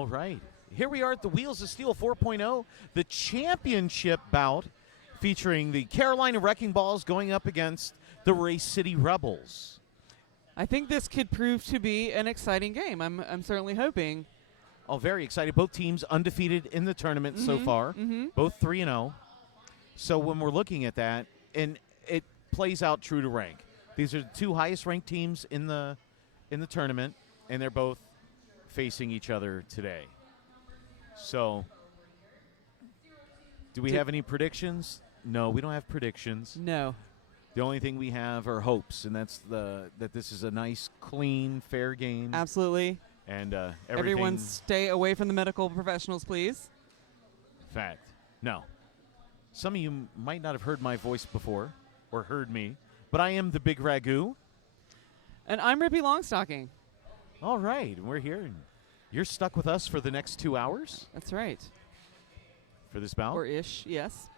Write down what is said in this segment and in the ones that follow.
All right. Here we are at the Wheels of Steel 4.0, the championship bout featuring the Carolina Wrecking Balls going up against the Race City Rebels. I think this could prove to be an exciting game. I'm certainly hoping. Oh, very excited. Both teams undefeated in the tournament so far, both 3-0. So when we're looking at that, and it plays out true to rank. These are the two highest ranked teams in the tournament, and they're both facing each other today. So, do we have any predictions? No, we don't have predictions. No. The only thing we have are hopes, and that's that this is a nice, clean, fair game. Absolutely. And everyone stay away from the medical professionals, please. Fact. No. Some of you might not have heard my voice before or heard me, but I am the Big Ragu. And I'm Rippy Longstocking. All right. And we're here. And you're stuck with us for the next 2 hours? That's right. For this bout? Or ish, yes.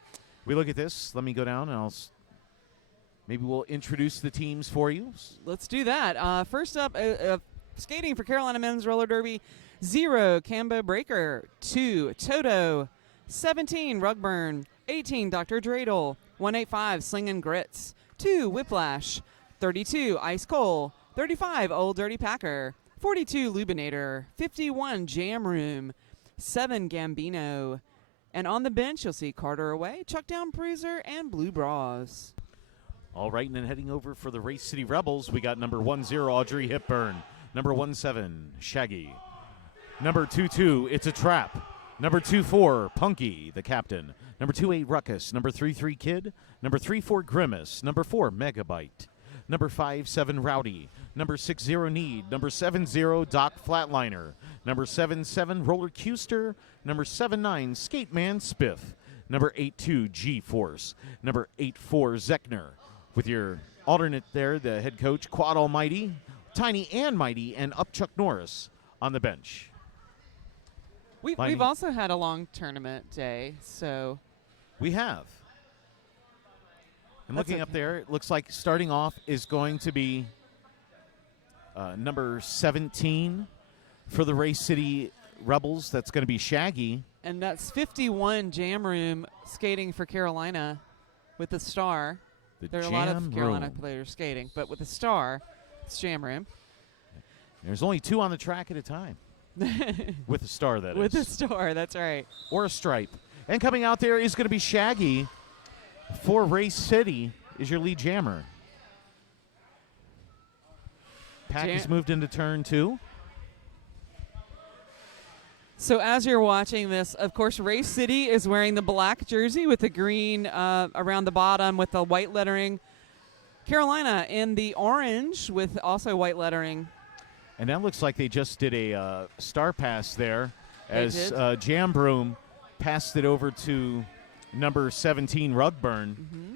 We look at this. Let me go down, and maybe we'll introduce the teams for you. Let's do that. First up, skating for Carolina Men's Roller Derby, 0, Cambo Breaker. 2, Toto. 17, Rugburn. 18, Dr. Dreidel. 185, Sling and Grits. 2, Whiplash. 32, Ice Coal. 35, Old Dirty Packer. 42, Lubinator. 51, Jam Room. 7, Gambino. And on the bench, you'll see Carter Away, Chuck Down Bruiser, and Blue Bras. All right, and then heading over for the Race City Rebels, we got number 10, Audrey Hepburn. Number 17, Shaggy. Number 22, It's a Trap. Number 24, Punky, the captain. Number 28, Ruckus. Number 33, Kid. Number 34, Grimace. Number 4, Megabyte. Number 57, Rowdy. Number 60, Need. Number 70, Doc Flatliner. Number 77, Roller Custer. Number 79, Skate Man Spiff. Number 82, G-Force. Number 84, Zechner. With your alternate there, the head coach, Quad Almighty, Tiny and Mighty, and Up Chuck Norris on the bench. We've also had a long tournament day, so. We have. And looking up there, it looks like starting off is going to be number 17 for the Race City Rebels. That's going to be Shaggy. And that's 51, Jam Room, skating for Carolina with the star. There are a lot of Carolina players skating, but with the star, it's Jam Room. There's only 2 on the track at a time. With a star, that With a star, that's right. Or a stripe. And coming out there is going to be Shaggy for Race City is your lead jammer. Pack has moved into turn 2. So as you're watching this, of course, Race City is wearing the black jersey with the green around the bottom with the white lettering. Carolina in the orange with also white lettering. And that looks like they just did a star pass there as Jam Broom passed it over to number 17, Rugburn. Mm-hmm.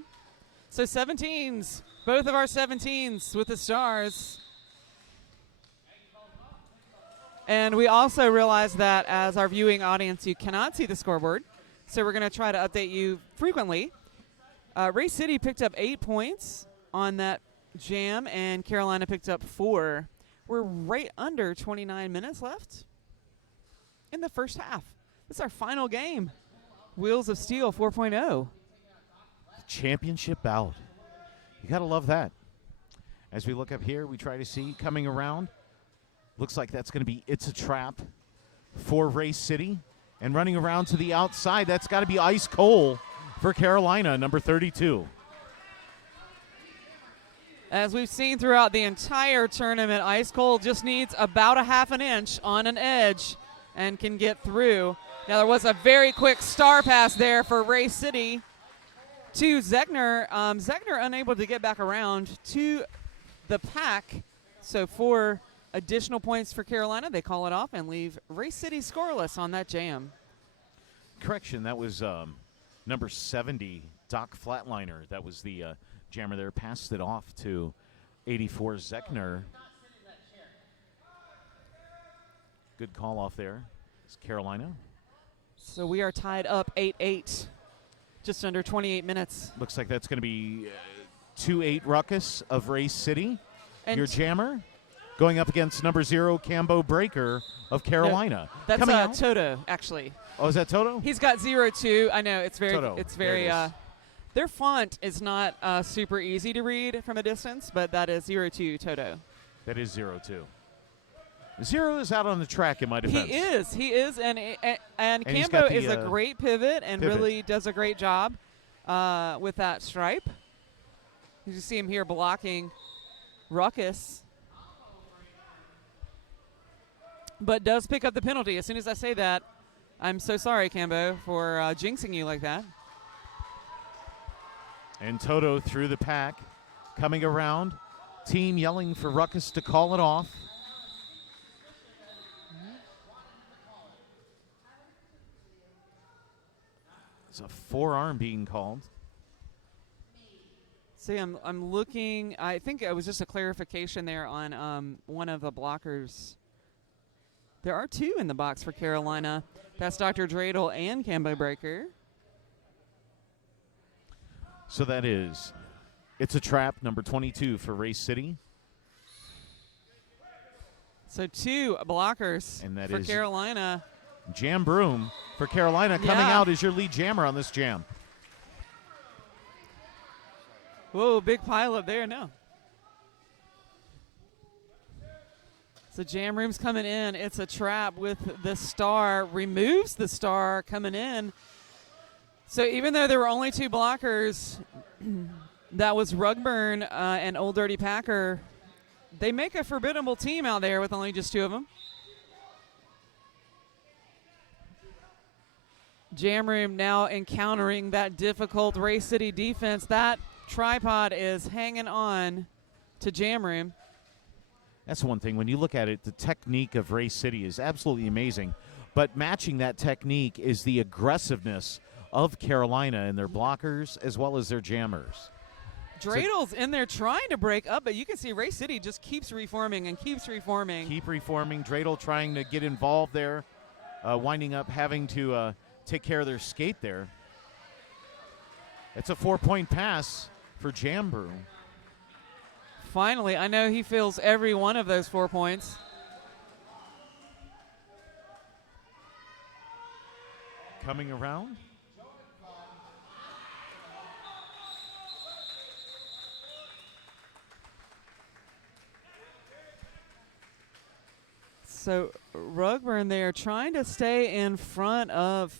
So 17s, both of our 17s with the stars. And we also realize that as our viewing audience, you cannot see the scoreboard. So we're going to try to update you frequently. Race City picked up 8 points on that jam, and Carolina picked up 4. We're right under 29 minutes left in the first half. This is our final game. Wheels of Steel 4.0. Championship bout. You got to love that. As we look up here, we try to see coming around. Looks like that's going to be It's a Trap for Race City. And running around to the outside, that's got to be Ice Coal for Carolina, number 32. As we've seen throughout the entire tournament, Ice Cold just needs about a half an inch on an edge and can get through. Now, there was a very quick star pass there for Race City to Zechner. Zechner unable to get back around to the pack. So 4 additional points for Carolina. They call it off and leave Race City scoreless on that jam. Correction, that was number 70, Doc Flatliner. That was the jammer there. Passed it off to 84, Zechner. Good call off there. It's Carolina. So we are tied up 8-8, just under 28 minutes. Looks like that's going to be 2-8 Ruckus of Race City, and your jammer. going up against number 0, Cambo Breaker of Carolina. That's Coming out. Toto, actually. Oh, is that Toto? He's got 0-2. I know it's very. Toto. It's very. There it is. Their font is not super easy to read from a distance, but that is 0-2 Toto. That is 0-2. 0 is out on the track in my defense. He is, and he's got Cambo the, is a great pivot and really does a great job with that stripe. You see him here blocking Ruckus, but does pick up the penalty. As soon as I say that, I'm so sorry, Cambo, for jinxing you like that. And Toto through the pack, coming around. Team yelling for Ruckus to call it off. It's a forearm being called. See, I'm looking. I think it was just a clarification there on one of the blockers. There are 2 in the box for Carolina. That's Dr. Dreidel and Cambo Breaker. So that is, it's a trap, number 22 for Race City. So 2 blockers And that for is Carolina. Jam Broom for Carolina coming out as your lead jammer on this jam. Whoa, big pile up there. No. So Jam Room's coming in. It's a trap with the star. Removes the star coming in. So even though there were only 2 blockers, that was Rugburn and Old Dirty Packer. They make a formidable team out there with only just 2 of them. Jam Room now encountering that difficult Race City defense. That tripod is hanging on to Jam Room. That's one thing. When you look at it, the technique of Race City is absolutely amazing. But matching that technique is the aggressiveness of Carolina and their blockers as well as their jammers. Dreidel's in there trying to break up, but you can see Race City just keeps reforming and keeps reforming. Keep reforming. Dreidel trying to get involved there, winding up having to take care of their skate there. It's a 4-point pass for Jam Broom. Finally, I know he feels every one of those 4 points. Coming around. So Rugburn there trying to stay in front of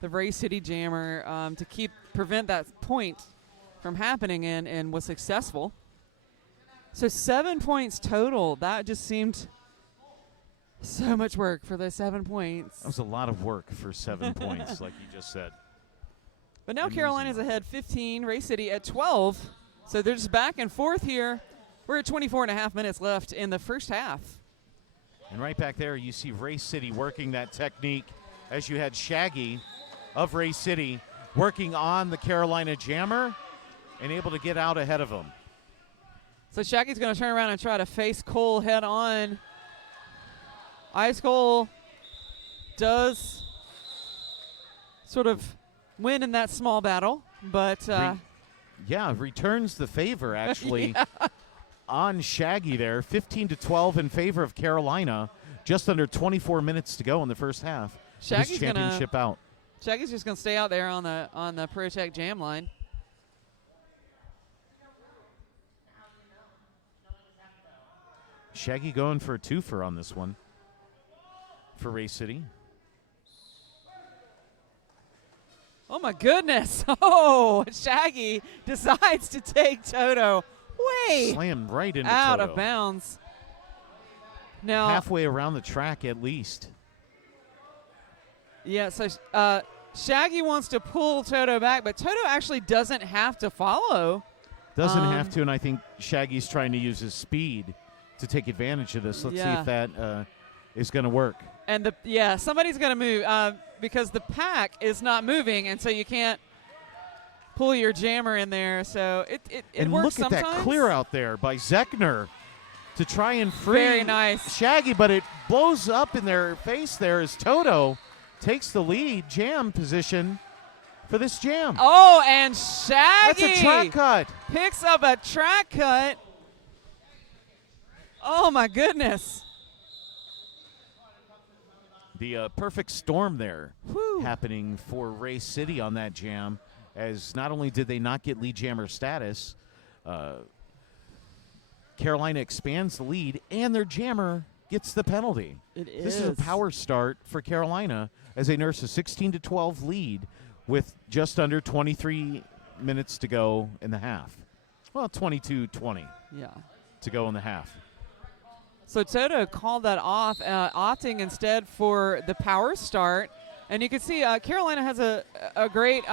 the Race City Jammer to prevent that point from happening and was successful. So 7 points total. That just seemed so much work for those 7 points. That was a lot of work for 7 points, like you just said. But now Carolina's ahead 15, Race City at 12. So they're just back and forth here. We're at 24 and a half minutes left in the first half. And right back there, you see Race City working that technique as you had Shaggy of Race City working on the Carolina Jammer and able to get out ahead of him. So Shaggy's going to turn around and try to face Cole head on. Ice Cole does sort of win in that small battle, but returns the favor actually on Shaggy there. 15-12 in favor of Carolina. Just under 24 minutes to go in the first half. Shaggy's championship out. Shaggy's just going to stay out there on the Pro Tech Jam line. Shaggy going for a twofer on this one for Race City. Oh, my goodness. Oh, Shaggy decides to take Toto way slammed right into out Toto. of bounds. Now, halfway around the track at least. Yeah, so Shaggy wants to pull Toto back, but Toto actually doesn't have to follow. Doesn't have to, and I think Shaggy's trying to use his speed to take advantage of this. Let's see if that is going to work. And somebody's going to move because the pack is not moving, and so you can't pull your jammer in there. So it and works look at sometimes. that clear out there by Zechner to try and free Very nice. Shaggy, but it blows up in their face there as Toto takes the lead jam position for this jam. Oh, and Shaggy That's a track cut. picks up a track cut. Oh, my goodness. The perfect storm there Whew. happening for Ray City on that jam, as not only did they not get lead jammer status, Carolina expands the lead, and their jammer gets the penalty. This is a power start for Carolina as they nurse a 16-12 lead with just under 23 minutes to go in the half. Well, 22-20 to go in the half. So Toto called that off, opting instead for the power start. And you can see Carolina has a great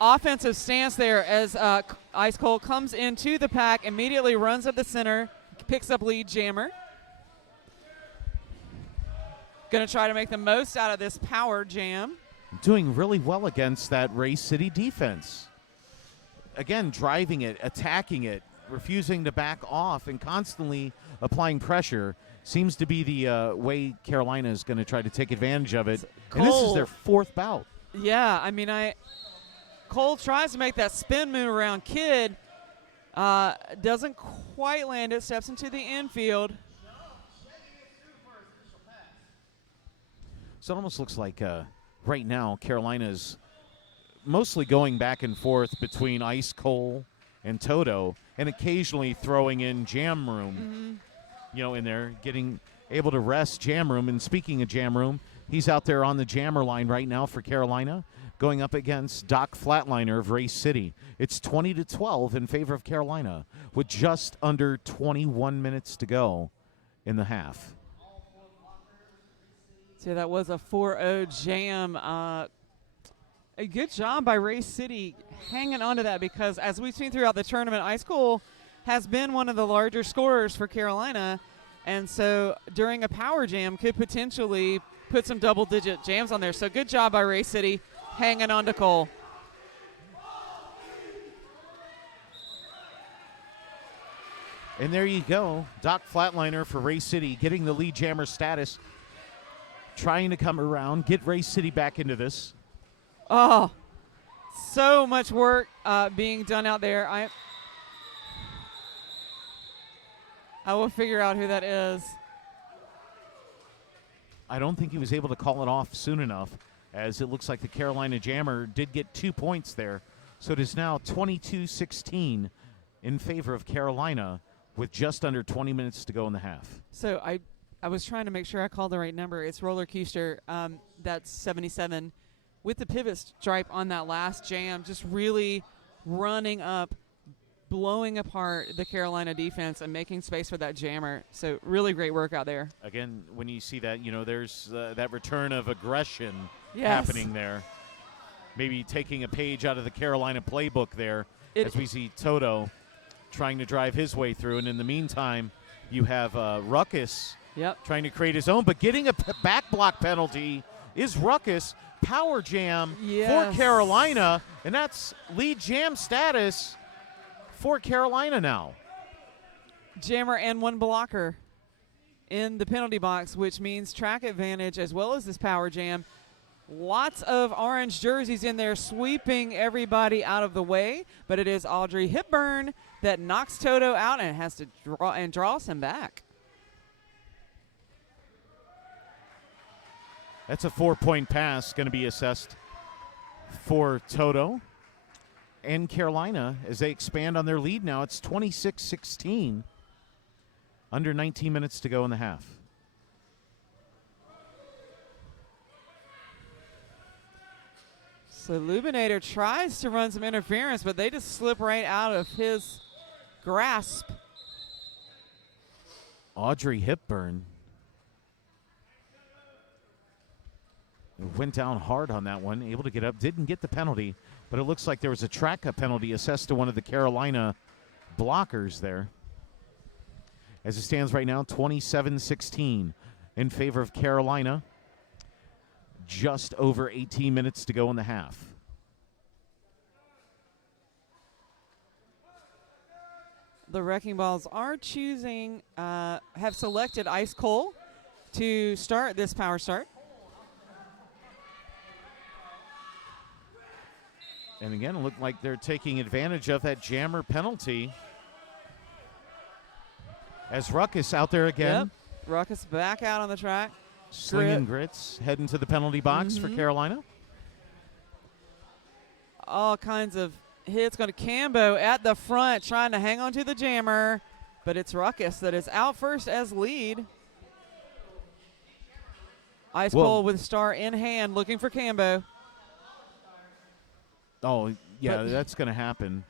offensive stance there as Ice Cold comes into the pack, immediately runs up the center, picks up lead jammer. Going to try to make the most out of this power jam. Doing really well against that Ray City defense. Again, driving it, attacking it, refusing to back off, and constantly applying pressure seems to be the way Carolina is going to try to take advantage of it. And this is their fourth bout. Yeah, I mean, Cole tries to make that spin move around Kidd. Doesn't quite land it, steps into the infield. So it almost looks like right now Carolina's mostly going back and forth between Ice Cole and Toto, and occasionally throwing in Jam Room, in there, getting able to rest Jam Room. And speaking of Jam Room, he's out there on the jammer line right now for Carolina, going up against Doc Flatliner of Ray City. It's 20-12 in favor of Carolina with just under 21 minutes to go in the half. So that was a 4-0 jam. A good job by Ray City hanging on to that, because as we've seen throughout the tournament, Ice Cold has been one of the larger scorers for Carolina, and so during a power jam could potentially put some double-digit jams on there. So good job by Ray City hanging on to Cole. And there you go. Doc Flatliner for Ray City getting the lead jammer status, trying to come around, get Ray City back into this. Oh, so much work being done out there. I will figure out who that is. I don't think he was able to call it off soon enough, as it looks like the Carolina Jammer did get 2 points there. So it is now 22-16 in favor of Carolina with just under 20 minutes to go in the half. So I was trying to make sure I called the right number. It's Roller Coaster. That's 77. With the pivot stripe on that last jam, just really running up, blowing apart the Carolina defense and making space for that jammer. So really great work out there. Again, when you see that, there's that return of aggression Yes. happening there. Maybe taking a page out of the Carolina playbook there, as we see Toto trying to drive his way through. And in the meantime, you have Ruckus trying to create his own, but getting a back block penalty is Ruckus. Power jam for Carolina, and that's lead jam status for Carolina now. Jammer and one blocker in the penalty box, which means track advantage as well as this power jam. Lots of orange jerseys in there sweeping everybody out of the way, but it is Audrey Hepburn that knocks Toto out and has to draws him back. That's a 4-point pass going to be assessed for Toto and Carolina as they expand on their lead now. It's 26-16, under 19 minutes to go in the half. So Lubinator tries to run some interference, but they just slip right out of his grasp. Audrey Hepburn went down hard on that one, able to get up, didn't get the penalty, but it looks like there was a track penalty assessed to one of the Carolina blockers there. As it stands right now, 27-16 in favor of Carolina. Just over 18 minutes to go in the half. The Wrecking Balls are choosing, have selected Ice Cole to start this power start. And again, it looked like they're taking advantage of that jammer penalty. As Ruckus out there again. Yep. Ruckus back out on the track. Slinging grits, heading to the penalty box for Carolina. All kinds of hits going to Cambo at the front, trying to hang on to the jammer. But it's Ruckus that is out first as lead. Ice Cold with star in hand, looking for Cambo. Oh, yeah, that's going to happen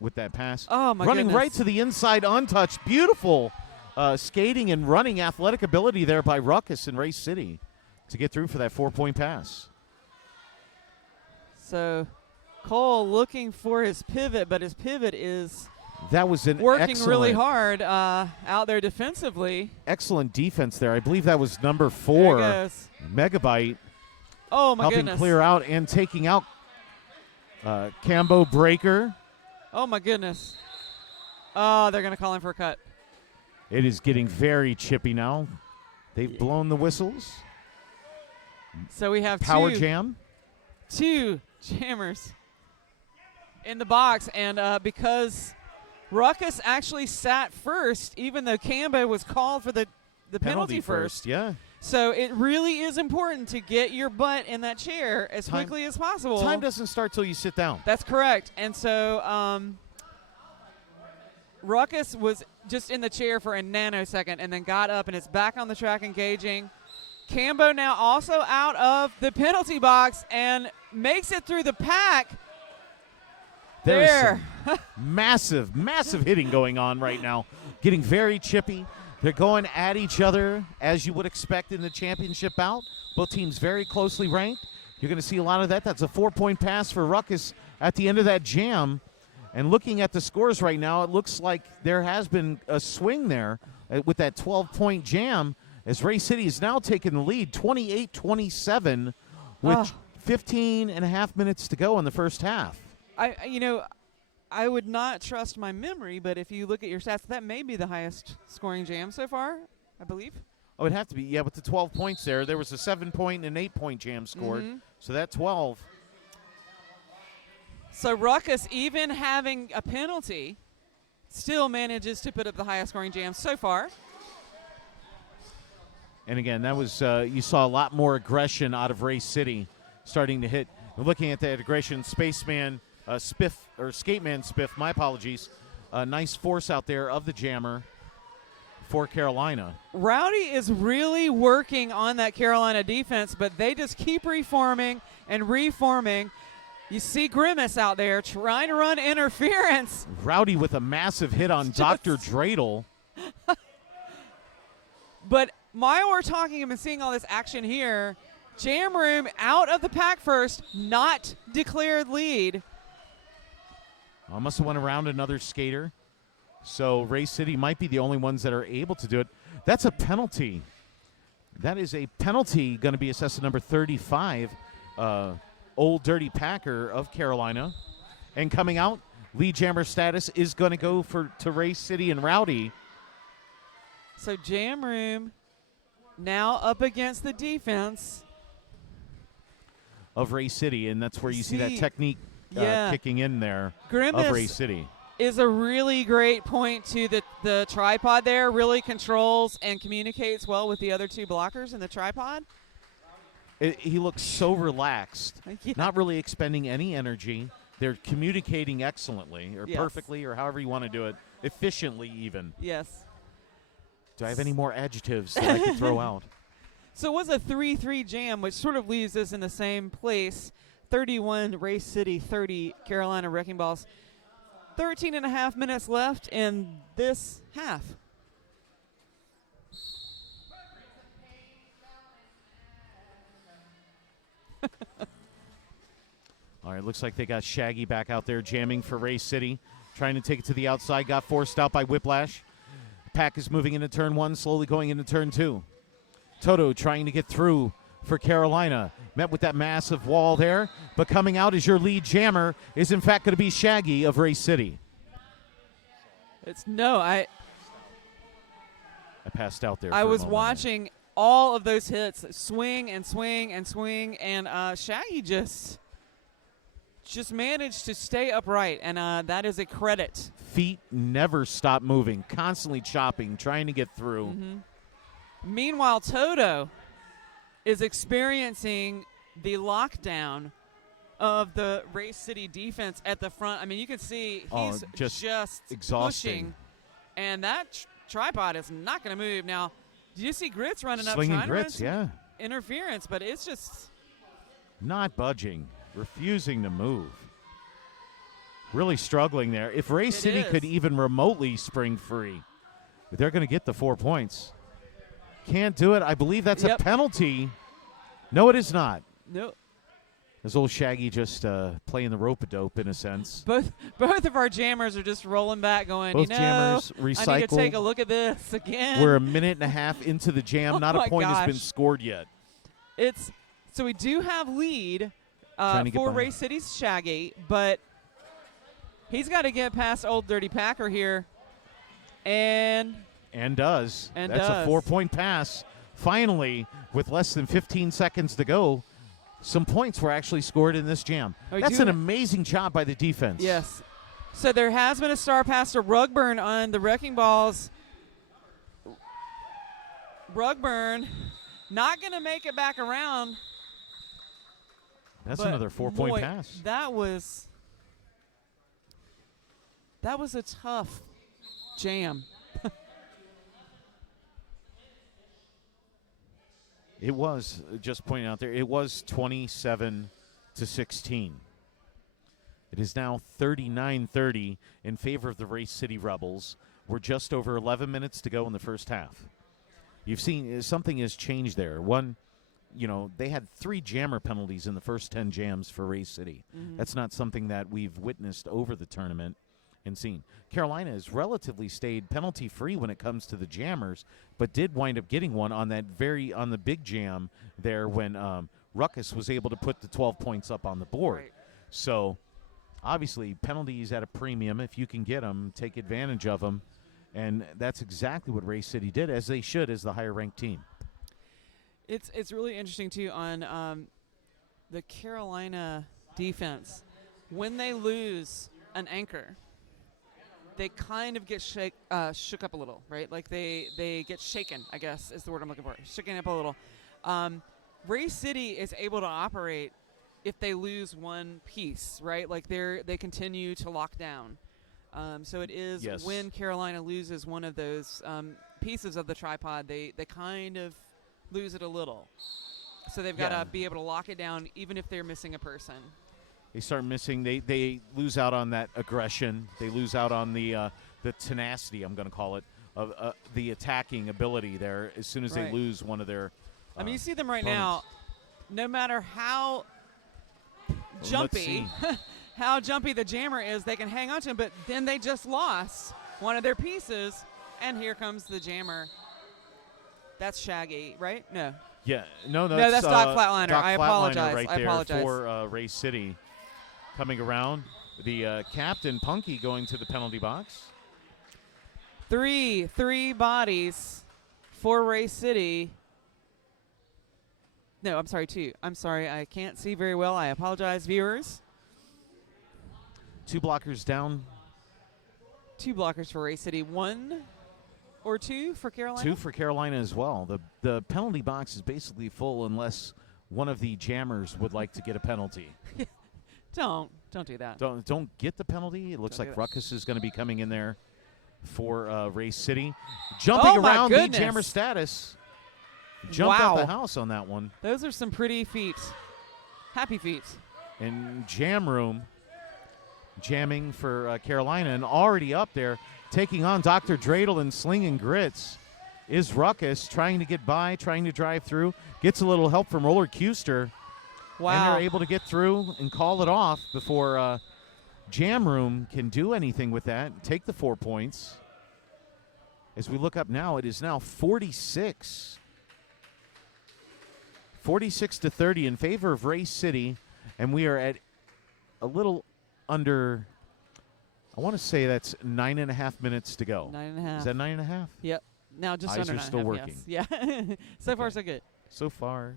with that pass. Oh, my Running goodness. right to the inside, untouched. Beautiful skating and running athletic ability there by Ruckus in Race City to get through for that 4-point pass. So Cole looking for his pivot, but his pivot is that was an working really hard out there defensively. Excellent defense there. I believe that was number 4, Megabyte. Oh, my helping goodness. Clear out and taking out Cambo Breaker. Oh, my goodness. Oh, they're going to call him for a cut. It is getting very chippy now. They've blown the whistles. So we have Power jam. 2 jammers in the box. And because Ruckus actually sat first, even though Cambo was called for the penalty first. Yeah. So it really is important to get your butt in that chair as quickly as possible. Time doesn't start till you sit down. That's correct. And so Ruckus was just in the chair for a nanosecond and then got up and is back on the track engaging. Cambo now also out of the penalty box and makes it through the pack. There's some massive hitting going on right now. Getting very chippy. They're going at each other as you would expect in the championship bout. Both teams very closely ranked. You're going to see a lot of that. That's a 4-point pass for Ruckus at the end of that jam. And looking at the scores right now, it looks like there has been a swing there with that 12-point jam as Race City is now taking the lead 28-27 with 15 and a half minutes to go in the first half. I would not trust my memory, but if you look at your stats, that may be the highest scoring jam so far, I believe. Oh, it'd have to be. Yeah, with the 12 points there. There was a 7-point and an 8-point jam scored. So that 12. So Ruckus, even having a penalty, still manages to put up the highest scoring jam so far. And again, that was you saw a lot more aggression out of Race City starting to hit. Looking at that aggression, Spaceman Spiff, or Skateman Spiff, my apologies. Nice force out there of the jammer for Carolina. Rowdy is really working on that Carolina defense, but they just keep reforming and reforming. You see Grimace out there trying to run interference. Rowdy with a massive hit on Dr. Dreidel. But while we're talking and seeing all this action here, Jam Room out of the pack first, not declared lead. I must have went around another skater. So Race City might be the only ones that are able to do it. That's a penalty. That is a penalty going to be assessed at number 35, Old Dirty Packer of Carolina. And coming out, lead jammer status is going to go to Race City and Rowdy. So Jam Room now up against the defense of Race City, and that's where you see that technique kicking in there Grimace of Race City. Is a really great point to the tripod there. Really controls and communicates well with the other 2 blockers in the tripod. He looks so relaxed, not really expending any energy. They're communicating excellently or perfectly or however you want to do it, efficiently even. Yes. Do I have any more adjectives that I could throw out? So it was a 3-3 jam, which sort of leaves us in the same place. 31 Race City, 30 Carolina Wrecking Balls. 13 and a half minutes left in this half. All right, looks like they got Shaggy back out there jamming for Race City, trying to take it to the outside, got forced out by Whiplash. Pack is moving into turn 1, slowly going into turn 2. Toto trying to get through for Carolina. Met with that massive wall there, but coming out as your lead jammer is in fact going to be Shaggy of Race City. I passed out there. I was watching all of those hits swing and swing and swing, and Shaggy just just managed to stay upright, and that is a credit. Feet never stop moving, constantly chopping, trying to get through. Meanwhile, Toto is experiencing the lockdown of the Race City defense at the front. I mean, you can see he's just exhausting. pushing, and that tripod is not going to move. Now, did you see Grits running up, Slinging trying Grits, to run some yeah. interference, but it's just Not budging, refusing to move. Really struggling there. If Race City could even remotely spring free, they're going to get the 4 points. Can't do it. I believe that's a penalty. No, it is not. no. As old Shaggy just playing the rope-a-dope in a sense. Both of our jammers are just rolling back, going, Both jammers I need to recycled. take a look at this again. We're a minute and a half into the jam. Oh Not a my point has been gosh. scored yet. So we do have lead Trying to get for by. Race City's Shaggy, but he's got to get past Old Dirty Packer here. And Does. And That's does. a 4-point pass. Finally, with less than 15 seconds to go, some points were actually scored in this jam. We That's do- an amazing job by the defense. yes. So there has been a star pass to Rugburn on the Wrecking Balls. Rugburn not going to make it back around. That's but another 4-point boy, pass. That was a tough jam. It was, just pointing out there, it was 27-16. It is now 39-30 in favor of the Race City Rebels. We're just over 11 minutes to go in the first half. You've seen something has changed there. One, they had 3 jammer penalties in the first 10 jams for Race City. That's not something that we've witnessed over the tournament and seen. Carolina has relatively stayed penalty-free when it comes to the jammers, but did wind up getting one on the big jam there when Ruckus was able to put the 12 points up on the board. Right. So, obviously, penalties at a premium. If you can get them, take advantage of them. And that's exactly what Race City did, as they should, as the higher-ranked team. It's really interesting, too, on the Carolina defense. When they lose an anchor, they kind of get shook up a little, right? Like they get shaken, I guess is the word I'm looking for. Shaken up a little. Race City is able to operate if they lose one piece, right? Like they continue to lock down. So it is when Carolina loses one of those pieces of the tripod, they kind of lose it a little. So they've got to be able to lock it down even if they're missing a person. They start missing. They lose out on that aggression. They lose out on the tenacity, I'm going to call it, of the attacking ability there as soon as they lose one of their I mean, you see them right opponents. now, no matter how jumpy how jumpy the jammer is, they can hang on to him, but then they just lost one of their pieces, and here comes the jammer. That's Shaggy, right? No. Yeah, no, that's Doc Flatliner. Doc I Flatliner apologize. right I there apologize. for Race City. Coming around, the captain, Punky, going to the penalty box. Three bodies for Race City. No, I'm sorry, 2. I'm sorry, I can't see very well. I apologize, viewers. 2 blockers down. 2 blockers for Race City. 1 or 2 for Carolina? 2 for Carolina as well. The penalty box is basically full unless one of the jammers would like to get a penalty. Don't do that. Don't get the penalty. It looks Don't do like that. Ruckus is going to be coming in there for Race City. Jumping my around the goodness. jammer status. Jumped out Wow. the house on that one. Those are some pretty feet. Happy feet. And Jam Room jamming for Carolina, and already up there taking on Dr. Dreidel and Slinging Grits is Ruckus, trying to get by, trying to drive through. Gets a little help from Roller Custer. Wow. And they're able to get through and call it off before Jam Room can do anything with that and take the 4 points. As we look up now, it is now 46 to 30 in favor of Race City, and we are at a little under, I want to say that's 9.5 minutes to go. 9.5. Is that 9.5? Yep. Now just Eyes under are still 9.5, working. yes. Yeah. So far, so good. So far.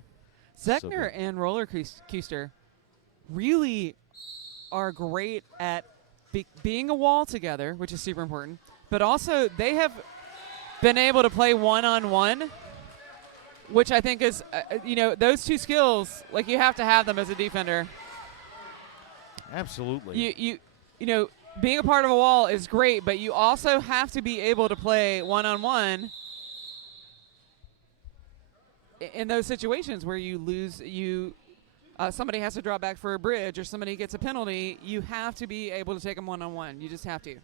Zechner and Roller Coaster really are great at being a wall together, which is super important, but also they have been able to play one-on-one, which I think is, those two skills, like you have to have them as a defender. Absolutely. Being a part of a wall is great, but you also have to be able to play one-on-one in those situations where you lose, somebody has to draw back for a bridge or somebody gets a penalty. You have to be able to take them one-on-one. You just have to.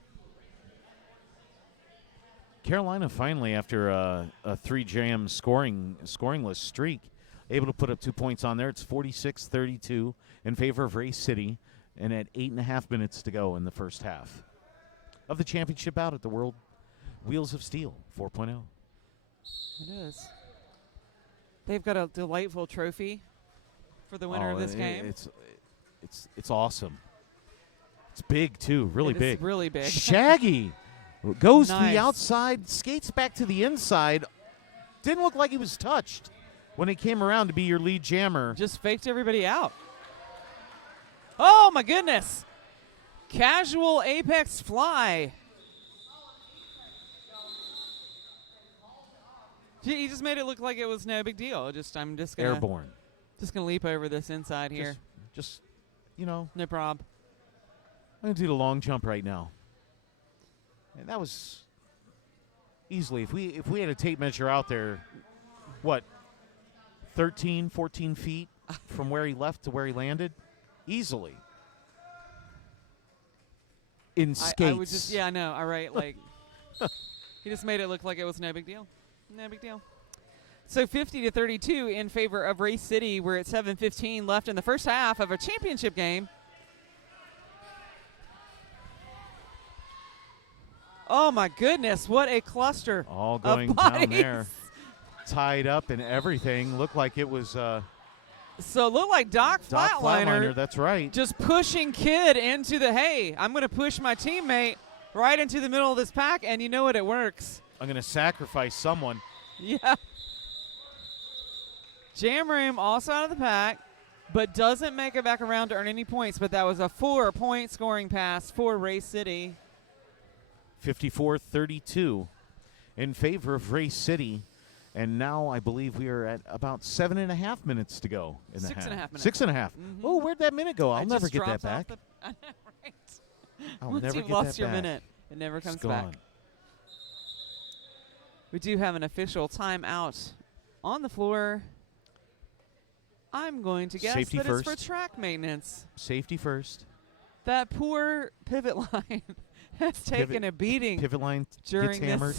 Carolina finally, after a 3-jam scoringless streak, able to put up 2 points on there. It's 46-32 in favor of Race City, and at 8.5 minutes to go in the first half of the championship bout at the World Wheels of Steel 4.0. It is. They've got a delightful trophy for the winner of this game. It's awesome. It's big too, really It is big. really big. Shaggy goes to Nice. the outside, skates back to the inside. Didn't look like he was touched when he came around to be your lead jammer. Just faked everybody out. Oh, my goodness. Casual apex fly. He just made it look like it was no big deal. I'm just gonna Airborne. Just gonna leap over this inside here. Just No prob. I'm going to do the long jump right now. And that was easily, if we had a tape measure out there, what, 13, 14 feet from where he left to where he landed? Easily. In skates. I would just, I know. All right, like, he just made it look like it was no big deal. No big deal. So 50-32 in favor of Race City. We're at 7:15 left in the first half of a championship game. Oh, my goodness. What a cluster all going of down bodies. there. Tied up and everything. Looked like it was So it looked like Doc Flatliner that's right. just pushing Kid into the, hey, I'm going to push my teammate right into the middle of this pack, and you know what? It works. I'm going to sacrifice someone. Yeah. Jamroom also out of the pack, but doesn't make it back around to earn any points, but that was a 4-point scoring pass for Race City. 54-32 in favor of Race City. And now I believe we are at about 7.5 minutes to go in the half. 6.5 minutes. 6.5. Mm-hmm. Oh, where'd that minute go? I'll It never just get that drops off back. I know, right? I'll Once never you've get lost that your back. minute, it never comes It's back. gone. We do have an official timeout on the floor. I'm going to guess Safety that first. it's for track maintenance. Safety first. That poor pivot line has taken a beating Pivot line during gets hammered.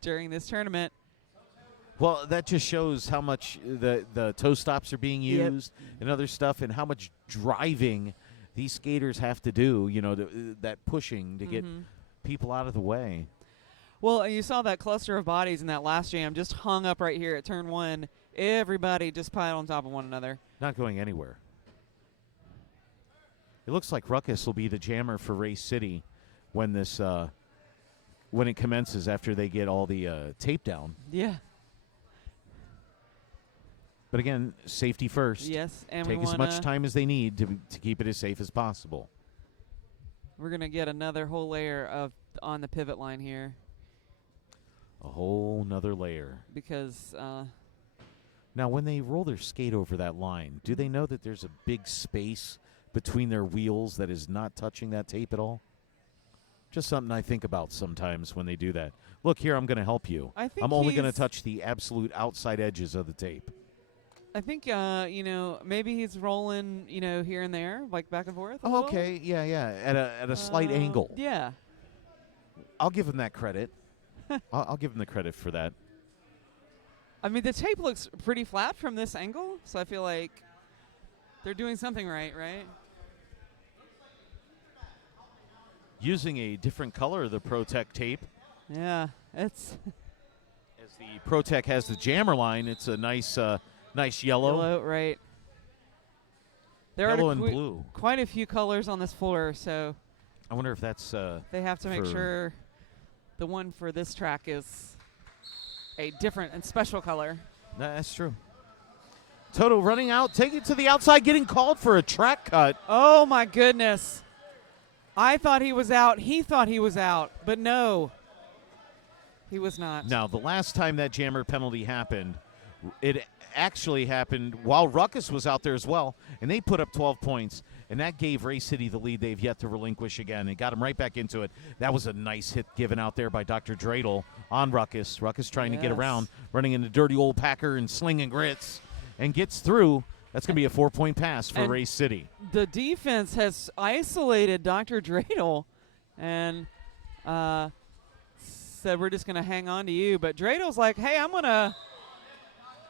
during this tournament. Well, that just shows how much the toe stops are being Yep. used and other stuff, and how much driving these skaters have to do. That pushing to get people out of the way. Well, and you saw that cluster of bodies in that last jam just hung up right here at turn one. Everybody just piled on top of one another. Not going anywhere. It looks like Ruckus will be the jammer for Race City when this when it commences after they get all the tape down. Yeah. But again, safety first. Yes, and Take we as much time as they need to keep it as safe as possible. We're gonna get another whole layer of on the pivot line here A whole nother layer. because Now, when they roll their skate over that line, do they know that there's a big space between their wheels that is not touching that tape at all? Just something I think about sometimes when they do that. Look, here, I'm going to help you. I think I'm only going to he's- touch the absolute outside edges of the tape. I think maybe he's rolling here and there, like back and forth. a Oh, little. okay. Yeah. At a slight angle. Yeah. I'll give him that credit. I'll give him the credit for that. I mean, the tape looks pretty flat from this angle, so I feel like they're doing something right? Using a different color of the ProTech tape. Yeah, it's As the ProTech has the jammer line, it's a nice yellow. right. There Yellow are and blue. quite a few colors on this floor, so I wonder if that's they have to make for- sure the one for this track is a different and special color. that's true. Toto running out, taking it to the outside, getting called for a track cut. Oh, my goodness. I thought he was out. He thought he was out. But no, he was not. Now, the last time that jammer penalty happened, it actually happened while Ruckus was out there as well, and they put up 12 points, and that gave Ray City the lead they've yet to relinquish again. It got them right back into it. That was a nice hit given out there by Dr. Dreidel on Ruckus. Ruckus trying to get around, running into dirty old Packer and slinging grits, and gets through. That's going to be a 4-point pass for Ray City. The defense has isolated Dr. Dreidel and said, we're just going to hang on to you. But Dreidel like, hey, I'm going to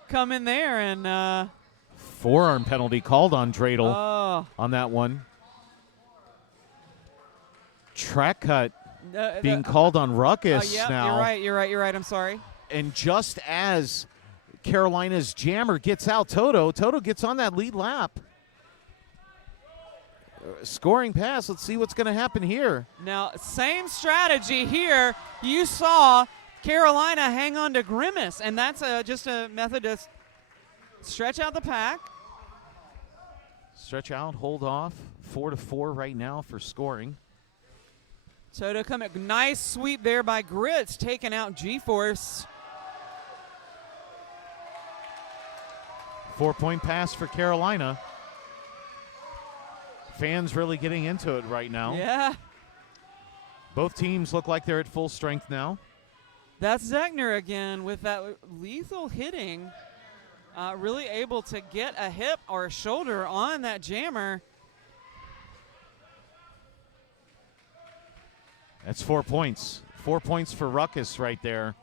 come in there and forearm penalty called on Dreidel on that one. Track cut being called on Ruckus now. You're right. I'm sorry. And just as Carolina's jammer gets out Toto gets on that lead lap. Scoring pass. Let's see what's going to happen here. Now, same strategy here. You saw Carolina hang on to Grimace, and that's just a method to stretch out the pack. Stretch out, hold off. 4-4 right now for scoring. Toto coming. Nice sweep there by Grits, taking out G-Force. 4-point pass for Carolina. Fans really getting into it right now. Yeah. Both teams look like they're at full strength now. That's Zegner again with that lethal hitting. Really able to get a hip or a shoulder on that jammer. That's 4 points. 4 points for Ruckus right there.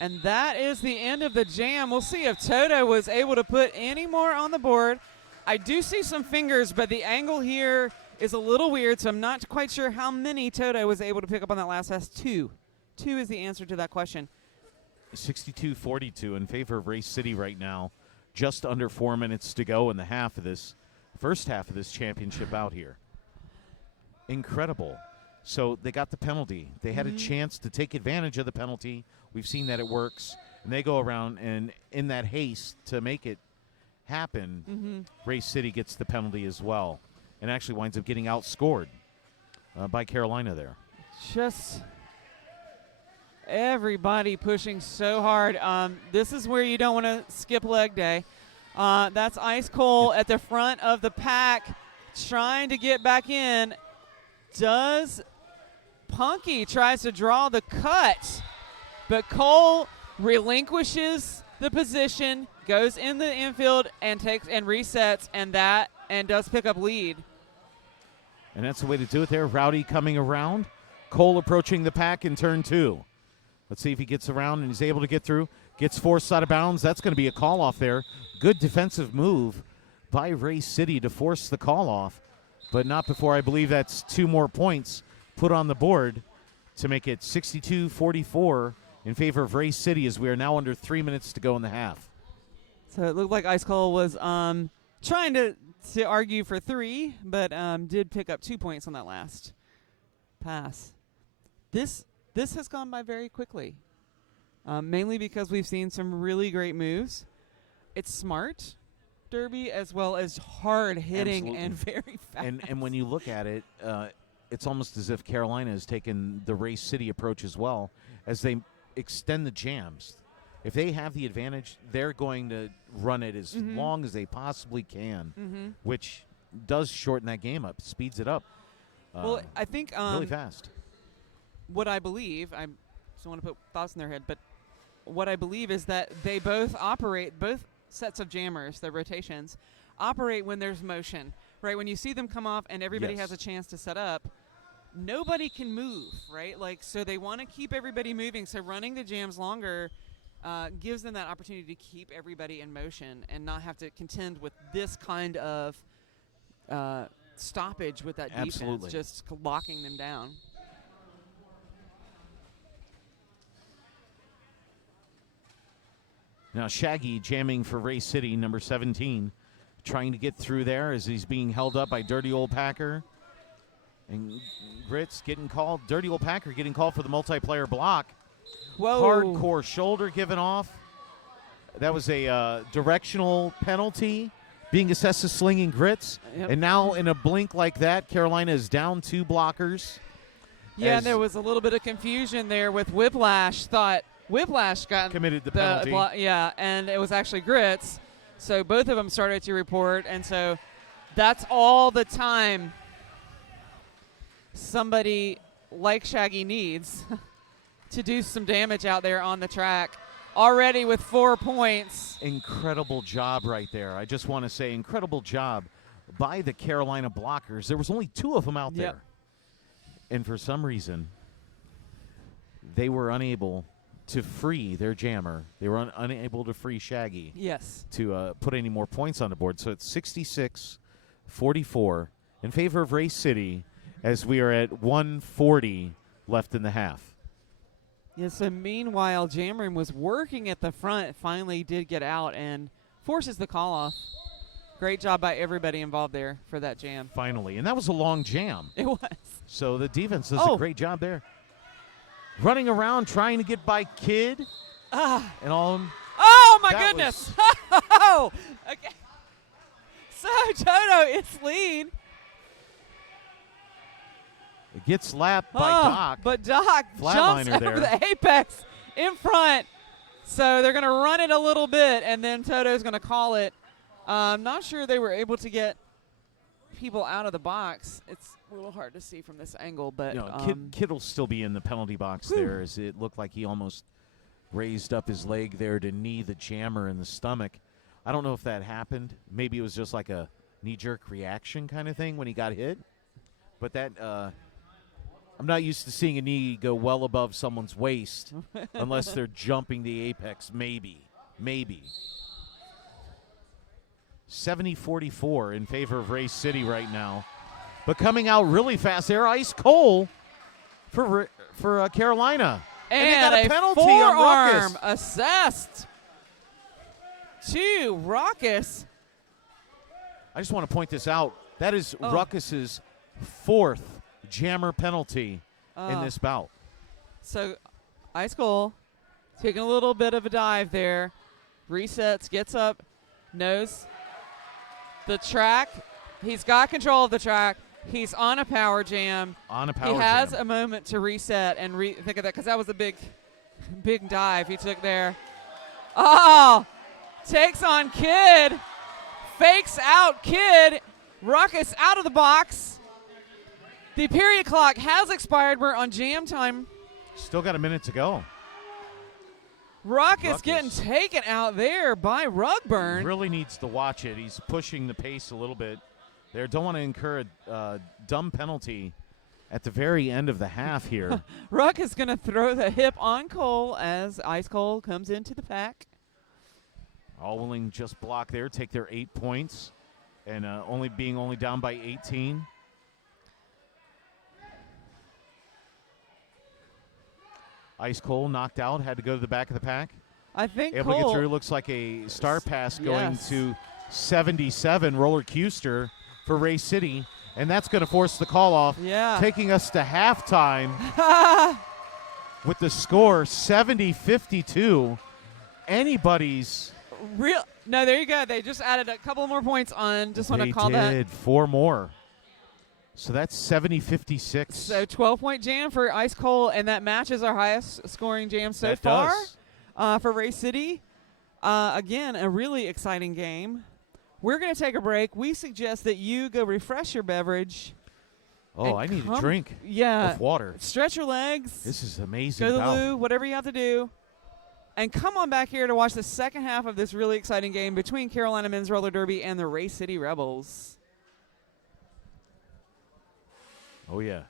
And that is the end of the jam. We'll see if Toto was able to put any more on the board. I do see some fingers, but the angle here is a little weird, so I'm not quite sure how many Toto was able to pick up on that last pass. 2. 2 is the answer to that question. 62-42 in favor of Race City right now. Just under 4 minutes to go in the first half of this championship out here. Incredible. So they got the penalty. They had a chance to take advantage of the penalty. We've seen that it works. And they go around, and in that haste to make it happen, Race City gets the penalty as well and actually winds up getting outscored by Carolina there. Just everybody pushing so hard. This is where you don't want to skip leg day. That's Ice Cole at the front of the pack trying to get back in. Punky tries to draw the cut, but Cole relinquishes the position, goes in the infield and takes and resets, and does pick up lead. And that's the way to do it there. Rowdy coming around. Cole approaching the pack in turn 2. Let's see if he gets around and he's able to get through. Gets forced out of bounds. That's going to be a call off there. Good defensive move by Race City to force the call off, but not before I believe that's 2 more points put on the board to make it 62-44 in favor of Race City as we are now under 3 minutes to go in the half. So it looked like Ice Cole was trying to argue for 3, but did pick up 2 points on that last pass. This has gone by very quickly, mainly because we've seen some really great moves. It's smart derby as well as hard hitting and very fast. And when you look at it, it's almost as if Carolina has taken the Race City approach as well as they extend the jams. If they have the advantage, they're going to run it as long as they possibly can, which does shorten that game up, speeds it up. Well, I think really fast. What I believe, I don't want to put thoughts in their head, but what I believe is that they both sets of jammers, the rotations, operate when there's motion, right? When you see them come off and everybody has a chance to set up, nobody can move, right? So they want to keep everybody moving. So running the jams longer gives them that opportunity to keep everybody in motion and not have to contend with this kind of stoppage with that defense, just locking them down. Now Shaggy jamming for Race City, number 17, trying to get through there as he's being held up by Dirty Old Packer. And Grits getting called, Dirty Old Packer getting called for the multiplayer block. Whoa. Hardcore shoulder given off. That was a directional penalty being assessed as slinging grits. Yep. And now in a blink like that, Carolina is down 2 blockers. Yeah, and there was a little bit of confusion there with Whiplash. Thought Whiplash got committed the penalty. Yeah, and it was actually grits. So both of them started to report, and so that's all the time somebody like Shaggy needs to do some damage out there on the track. Already with 4 points. Incredible job right there. I just want to say incredible job by the Carolina blockers. There was only 2 of them out there. And for some reason, they were unable to free their jammer. They were unable to free Shaggy. Yes. To put any more points on the board. So it's 66-44 in favor of Race City as we are at 1:40 left in the half. Yeah, so meanwhile, Jammerin was working at the front, finally did get out and forces the call off. Great job by everybody involved there for that jam. Finally. And that was a long jam. It was. So the defense does a great job there. Running around trying to get by Kid. And all. Oh, my goodness. Oh, okay. So Toto is lead. It gets lapped by Doc. But Doc jumps over the apex in front. So they're going to run it a little bit, and then Toto's going to call it. I'm not sure they were able to get people out of the box. It's a little hard to see from this angle, but Kid will still be in the penalty box there, as it looked like he almost raised up his leg there to knee the jammer in the stomach. I don't know if that happened. Maybe it was just like a knee-jerk reaction kind of thing when he got hit. But that I'm not used to seeing a knee go well above someone's waist unless they're jumping the apex, maybe. 70-44 in favor of Race City right now. But coming out really fast there, Ice Cole for Carolina. And they got a penalty forearm on Ruckus. assessed to Ruckus. I just want to point this out. That is Ruckus's 4th jammer penalty in this bout. So Ice Cole taking a little bit of a dive there. Resets, gets up, knows the track. He's got control of the track. He's on a power jam. He has a moment to reset and think of that, because that was a big dive he took there. Oh, takes on Kid. Fakes out Kid. Ruckus out of the box. The period clock has expired. We're on jam time. Still got a minute to go. Ruckus getting taken out there by Rugburn. Really needs to watch it. He's pushing the pace a little bit there. Don't want to incur a dumb penalty at the very end of the half here. Ruckus going to throw the hip on Cole as Ice Cole comes into the pack. All willing just block there, take their 8 points, and only down by 18. Ice Cole knocked out, had to go to the back of the pack. I think able to get through. Looks like a star pass going to 77, Roller Custer for Race City, and that's going to force the call off. Yeah. Taking us to halftime with the score 70-52. Anybody's. No, there you go. They just added a couple more points on. Just want to call that. They did 4 more. So that's 70-56. So 12-point jam for Ice Cole, and that matches our highest scoring jam so far for Race City. Again, a really exciting game. We're going to take a break. We suggest that you go refresh your beverage. Oh, I need a drink of water. Stretch your legs. This is amazing. Go to the loo, whatever you have to do. And come on back here to watch the second half of this really exciting game between Carolina Men's Roller Derby and the Race City Rebels. Oh, yeah.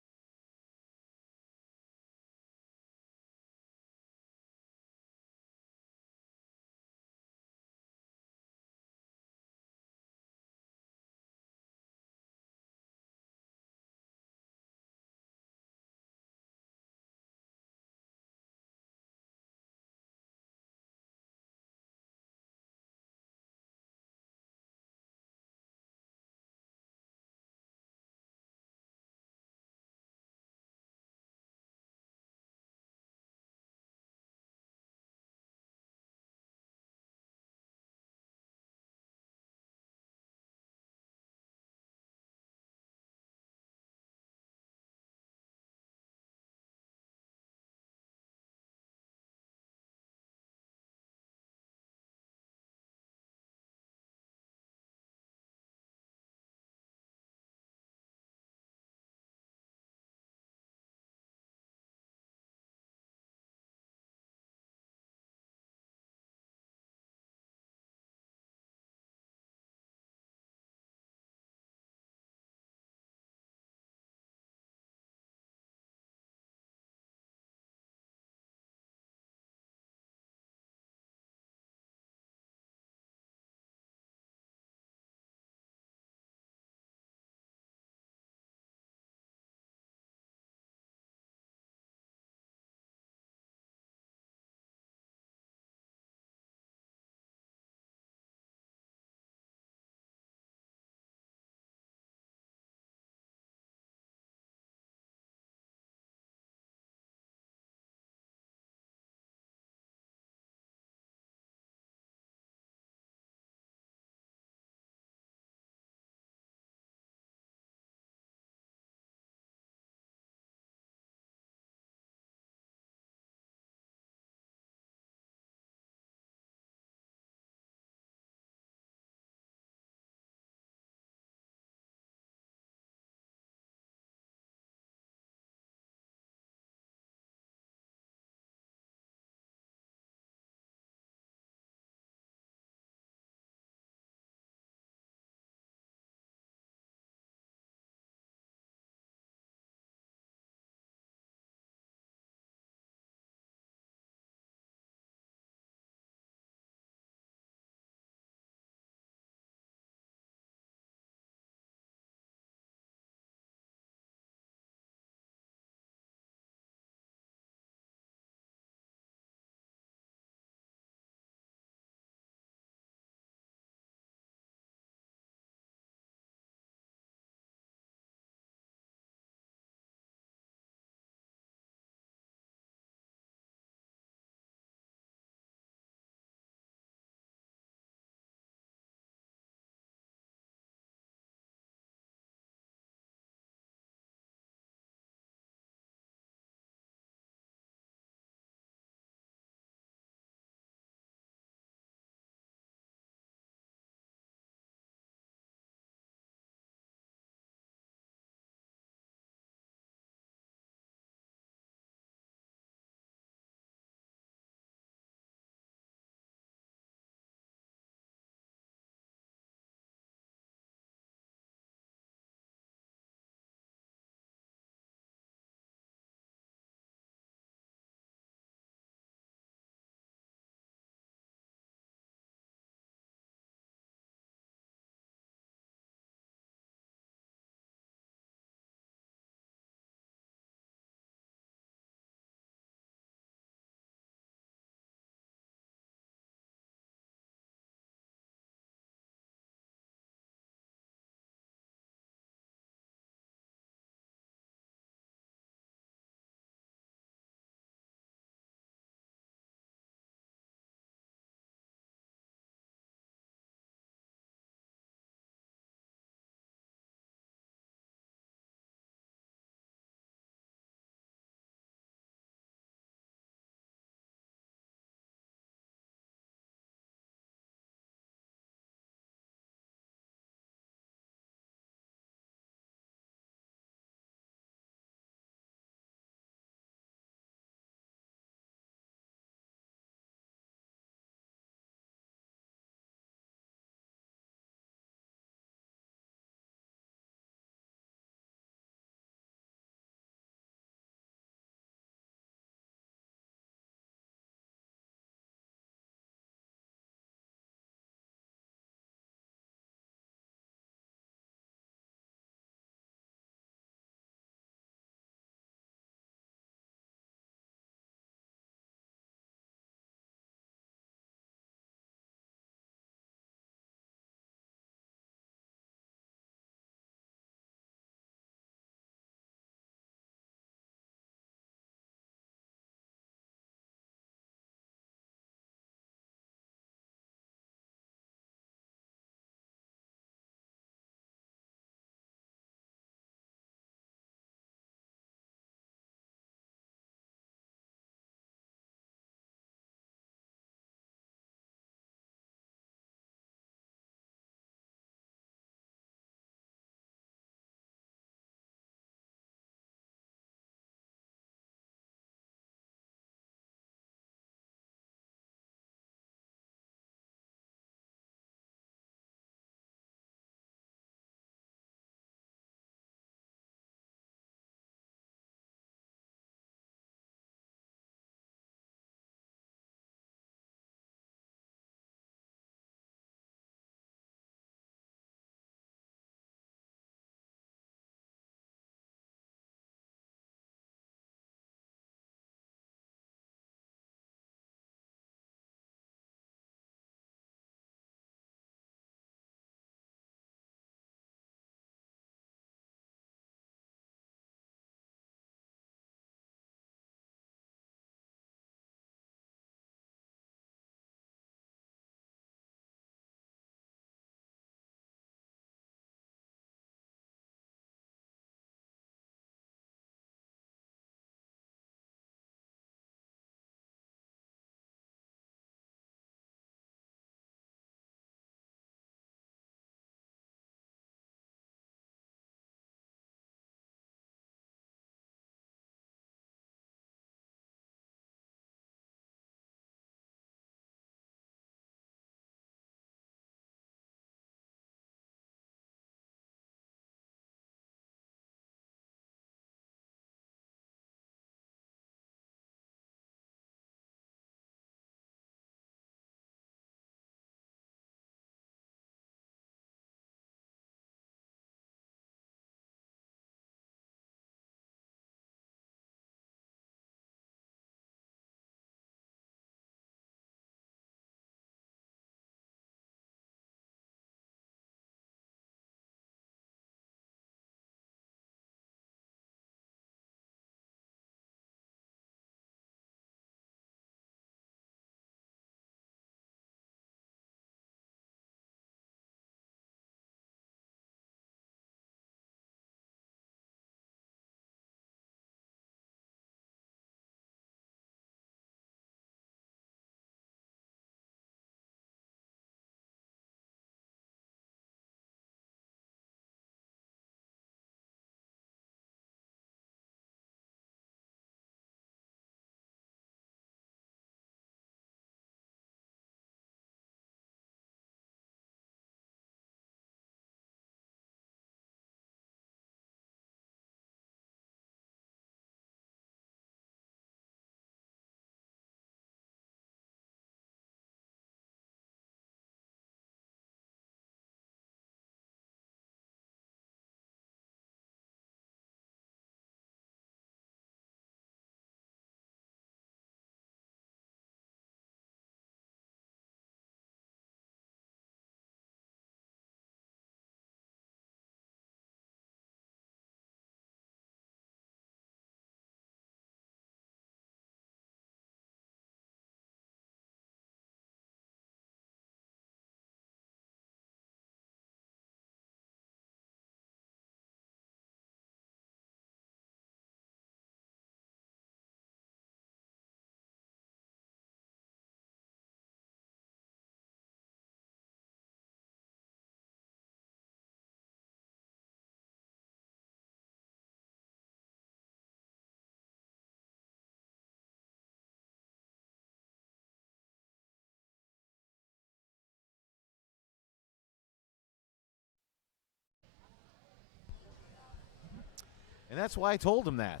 And that's why I told him that.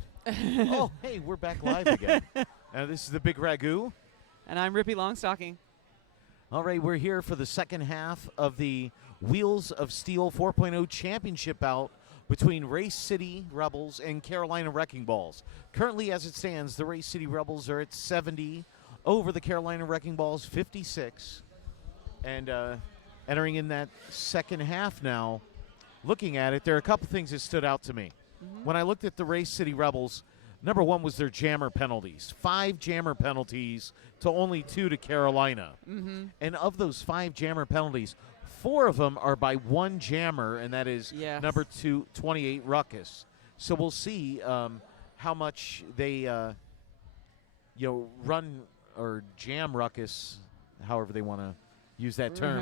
Oh, hey, we're back live again. This is the Big Ragu. And I'm Rippy Longstocking. All right, we're here for the second half of the Wheels of Steel 4.0 championship bout between Race City Rebels and Carolina Wrecking Balls. Currently, as it stands, the Race City Rebels are at 70 over the Carolina Wrecking Balls 56. And entering in that second half now, looking at it, there are a couple things that stood out to me. When I looked at the Race City Rebels, number one was their jammer penalties. 5 jammer penalties to only 2 to Carolina. And of those 5 jammer penalties, 4 of them are by one jammer, and that is number 28 Ruckus. So we'll see how much they run or jam Ruckus, however they want to use that term,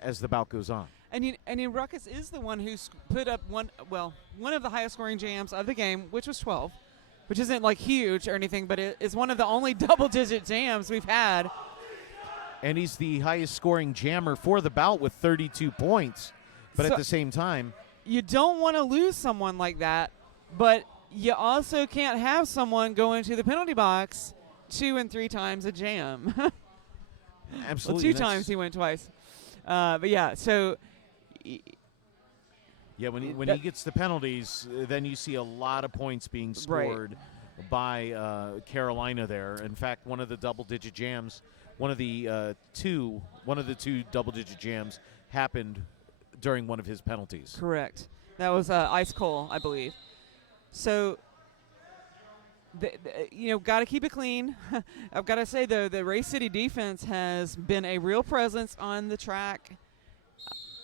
as the bout goes on. And Ruckus is the one who's put up one of the highest scoring jams of the game, which was 12, which isn't like huge or anything, but it is one of the only double-digit jams we've had. And he's the highest scoring jammer for the bout with 32 points. But So at the same time, you don't want to lose someone like that, but you also can't have someone go into the penalty box 2 and 3 times a jam. absolutely. Well, 2 times he went twice. But yeah, so yeah, when he gets the penalties, then you see a lot of points being scored by Carolina there. In fact, one of the double-digit jams, one of the two double-digit jams happened during one of his penalties. correct. That was Ice Cold, I believe. So, got to keep it clean. I've got to say, though, the Race City defense has been a real presence on the track.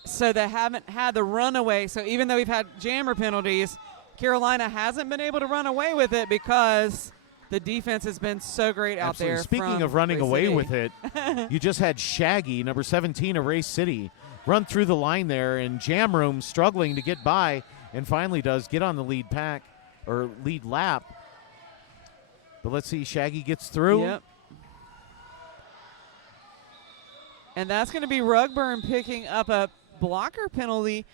So they haven't had the runaway. So even though we've had jammer penalties, Carolina hasn't been able to run away with it because the defense has been so great out there. Speaking of running away with it, you just had Shaggy, number 17 of Race City, run through the line there, and Jam Room struggling to get by, and finally does get on the lead pack or lead lap. But let's see, Shaggy gets through. Yep. And that's going to be Rugburn picking up a blocker penalty.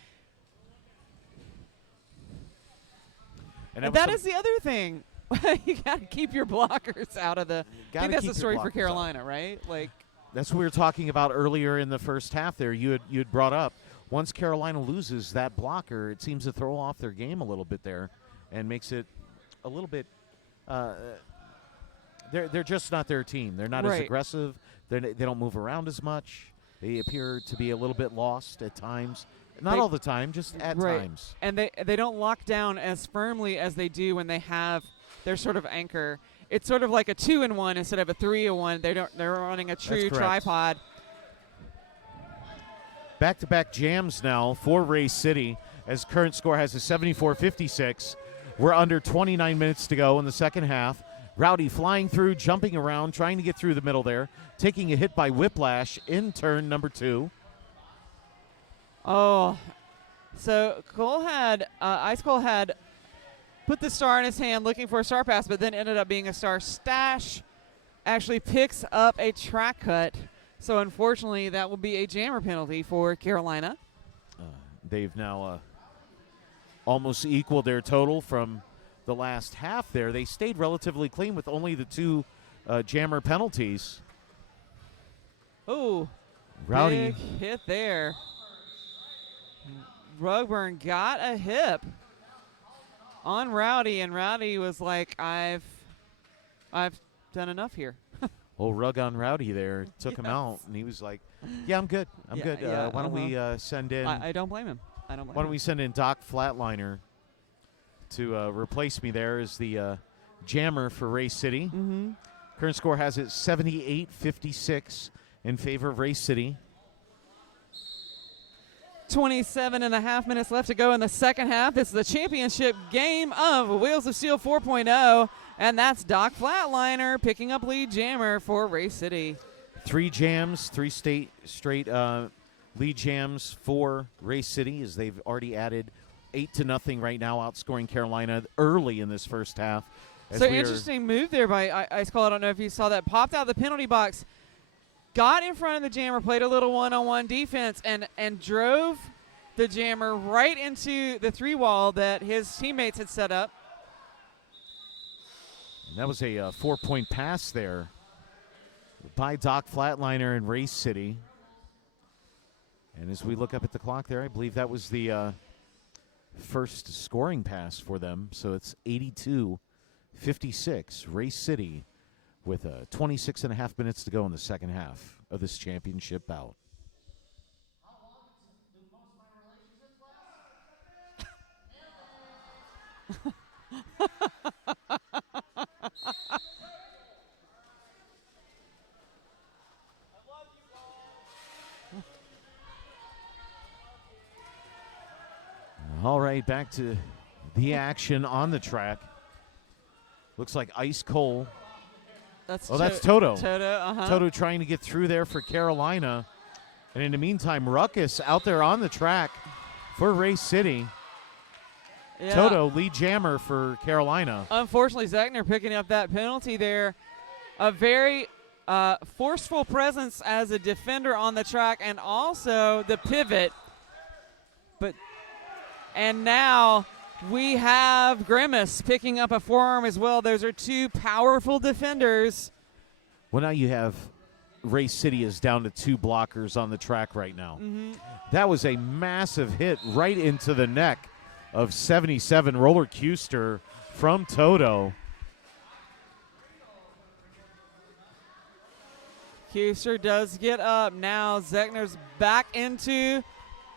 And that is the other thing. You got to keep your blockers out of the. I think that's the story for Carolina, right? Like that's what we were talking about earlier in the first half. There, you had brought up once Carolina loses that blocker, it seems to throw off their game a little bit there, and makes it a little bit. They're just not their team. They're not as aggressive. They don't move around as much. They appear to be a little bit lost at times. Not all the time, just at times. And they don't lock down as firmly as they do when they have their sort of anchor. It's sort of like a 2-in-1 instead of a 3-in-1. They're running a true tripod. Back-to-back jams now for Race City, as current score has a 74-56. We're under 29 minutes to go in the second half. Rowdy flying through, jumping around, trying to get through the middle there, taking a hit by Whiplash in turn number 2. Oh, so Ice Cold had put the star in his hand looking for a star pass, but then ended up being a star. Stash actually picks up a track cut. So unfortunately, that will be a jammer penalty for Carolina. They've now almost equaled their total from the last half there. They stayed relatively clean with only the 2 jammer penalties. Oh, Rowdy big hit there. Rugburn got a hip on Rowdy, and Rowdy was like, I've done enough here. Rug on Rowdy there took him out, and he was like, yeah, I'm good. I'm good. Why don't we send in... I don't blame him. Why don't we send in Doc Flatliner to replace me there as the jammer for Race City. Current score has it 78-56 in favor of Race City. 27.5 minutes left to go in the second half. This is the championship game of Wheels of Steel 4.0, and that's Doc Flatliner picking up lead jammer for Race City. 3 jams, 3 straight lead jams for Race City, as they've already added 8-0 right now, outscoring Carolina early in this first half. So interesting move there by Ice Cold. I don't know if you saw that. Popped out of the penalty box, got in front of the jammer, played a little one-on-one defense, and drove the jammer right into the 3-wall that his teammates had set up. And that was a 4-point pass there by Doc Flatliner in Race City. And as we look up at the clock there, I believe that was the first scoring pass for them. So it's 82-56, Race City, with 26 and a half minutes to go in the second half of this championship bout. All right, back to the action on the track. Looks like Ice Cole. That's Toto. Toto, Toto trying to get through there for Carolina. And in the meantime, Ruckus out there on the track for Race City. Yeah. Toto, lead jammer for Carolina. Unfortunately, Zechner picking up that penalty there. A very forceful presence as a defender on the track, and also the pivot. And now we have Grimace picking up a forearm as well. Those are two powerful defenders. Well, now you have Race City is down to 2 blockers on the track right now. Mm-hmm. That was a massive hit right into the neck of 77 Roller Custer from Toto. Custer does get up. Now Zechner's back into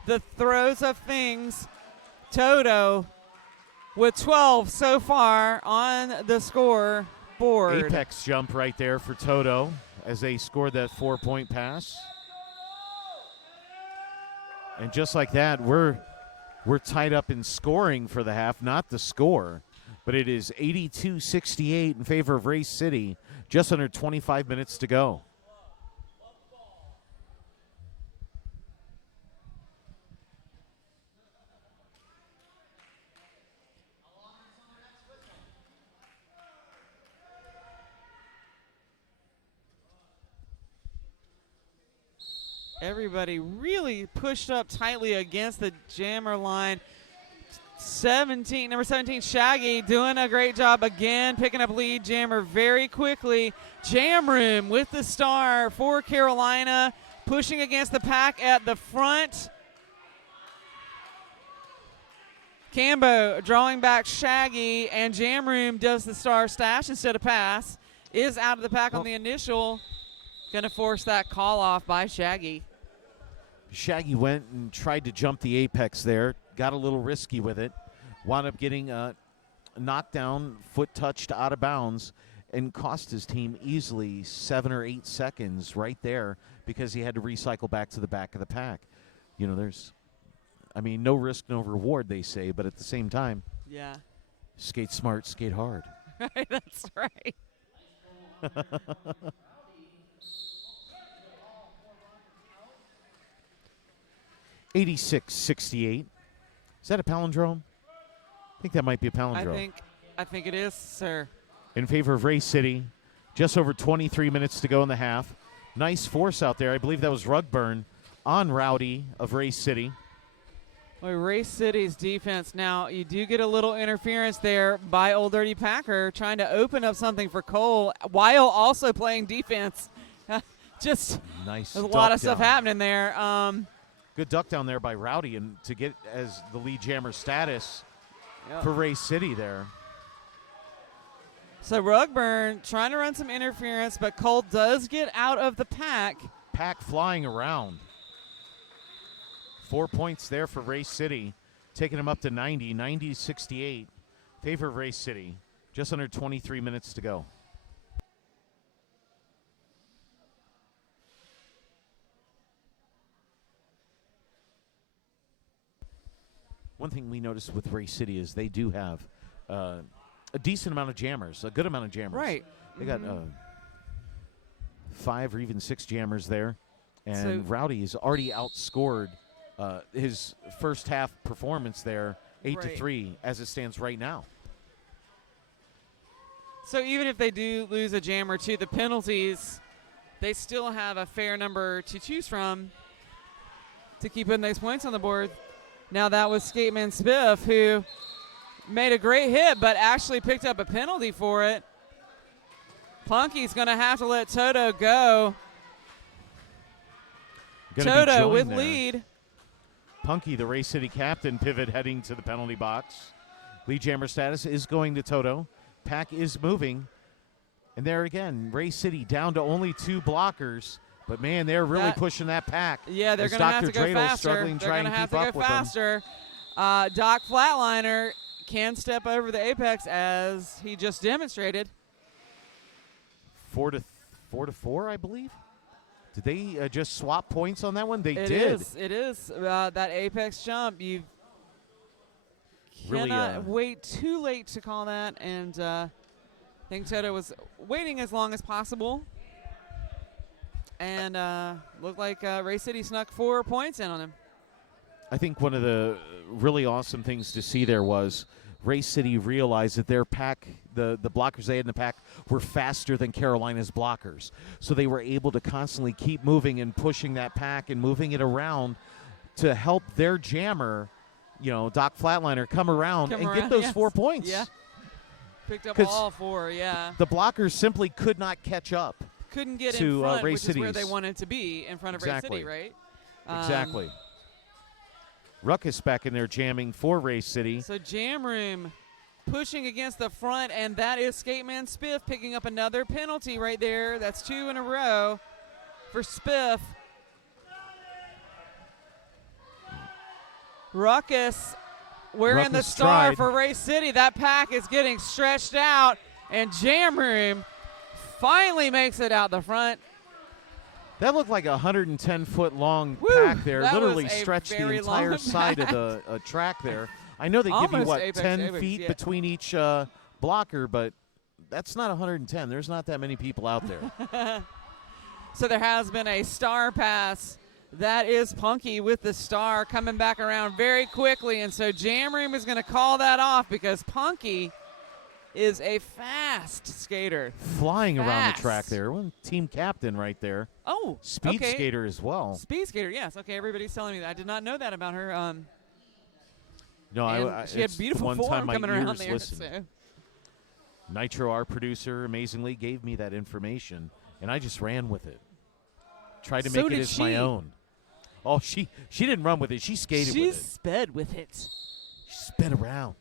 the throes of things. Toto with 12 so far on the scoreboard. Apex jump right there for Toto as they scored that 4-point pass. And just like that, we're tied up in scoring for the half, not the score. But it is 82-68 in favor of Race City, just under 25 minutes to go. Everybody really pushed up tightly against the jammer line. Number 17, Shaggy, doing a great job again, picking up lead jammer very quickly. Jam Room with the star for Carolina, pushing against the pack at the front. Cambo drawing back Shaggy, and Jam Room does the star stash instead of pass. Is out of the pack on the initial. Going to force that call off by Shaggy. Shaggy went and tried to jump the apex there, got a little risky with it, wound up getting knocked down, foot touched out of bounds, and cost his team easily 7 or 8 seconds right there because he had to recycle back to the back of the pack. You know, no risk, no reward, they say, but at the same time, yeah, skate smart, skate hard. Right, that's right. 86-68. Is that a palindrome? I think that might be a palindrome. I think it is, sir. In favor of Race City. Just over 23 minutes to go in the half. Nice force out there. I believe that was Rugburn on Rowdy of Race City. Well, Race City's defense now, you do get a little interference there by Old Dirty Packer trying to open up something for Cole while also playing defense. Just nice. There's a lot of stuff happening there. Good duck down there by Rowdy and to get as the lead jammer status for Race City there. So Rugburn trying to run some interference, but Cole does get out of the pack. Pack flying around. 4 points there for Race City, taking them up to 90-68. Favor of Race City. Just under 23 minutes to go. One thing we noticed with Race City is they do have a decent amount of jammers, a good amount of jammers. Right. They got 5 or even 6 jammers there. And Rowdy has already outscored his first half performance there 8-3 as it stands right now. So even if they do lose a jam or two, the penalties, they still have a fair number to choose from to keep putting those points on the board. Now that was Skateman Spiff, who made a great hit, but actually picked up a penalty for it. Punky's going to have to let Toto go. Toto with lead. Punky, the Race City captain, pivot heading to the penalty box. Lead jammer status is going to Toto. Pack is moving. And there again, Race City down to only 2 blockers. But, man, they're really pushing that pack. Yeah, they're going to have to go faster. Struggling, they're going to have to go faster. Doc Flatliner can step over the apex as he just demonstrated. 4-4, I believe. Did they just swap points on that one? They did. It is. That apex jump, you really cannot wait too late to call that. And I think Toto was waiting as long as possible. And looked like Race City snuck 4 points in on him. I think one of the really awesome things to see there was Race City realized that their pack, the blockers they had in the pack, were faster than Carolina's blockers. So they were able to constantly keep moving and pushing that pack and moving it around to help their jammer, Doc Flatliner, come around and get those 4 points. Yeah. Picked up all 4, yeah. The blockers simply could not catch up. Couldn't get to in front, Race which Cities. is where they wanted to be, in front of Race City, right? Exactly. Ruckus back in there jamming for Race City. So Jam Room pushing against the front, and that is Skateman Spiff picking up another penalty right there. That's 2 in a row for Spiff. Ruckus wearing the star for Race City. That pack is getting stretched out, and Jam Room finally makes it out the front. That looked like a 110-foot long pack there. Literally stretched the entire side of the track there. I know they give you, 10 feet between each blocker, but that's not 110. There's not that many people out there. So there has been a star pass. That is Punky with the star coming back around very quickly. And so Jam Room is going to call that off because Punky is a fast skater. Flying around the track there. One team captain right there. Oh, Speed skater as well. Speed skater, yes. Okay, everybody's telling me that. I did not know that about her. No, she had beautiful form coming around there. So. Nitro, our producer, amazingly gave me that information, and I just ran with it. Tried to make it as my own. Oh, she didn't run with it. She skated with it. She sped with it. She sped around.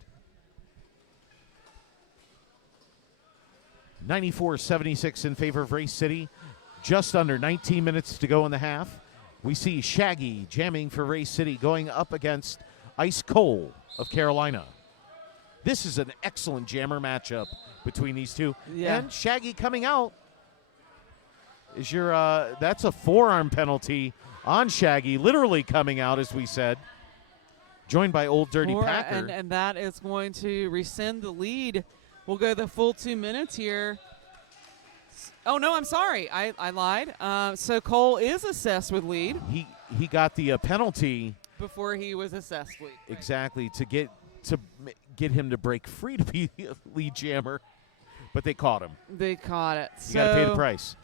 94-76 in favor of Race City. Just under 19 minutes to go in the half. We see Shaggy jamming for Race City going up against Ice Cole of Carolina. This is an excellent jammer matchup between these two. Yeah. And Shaggy coming out is that's a forearm penalty on Shaggy, literally coming out, as we said. Joined by Old Dirty Packer. And that is going to rescind the lead. We'll go the full 2 minutes here. Oh, no, I'm sorry. I lied. So Cole is assessed with lead. He got the penalty. Before he was assessed lead. Exactly, to get him to break free to be the lead jammer. But they caught him. They caught it. You got to pay the price.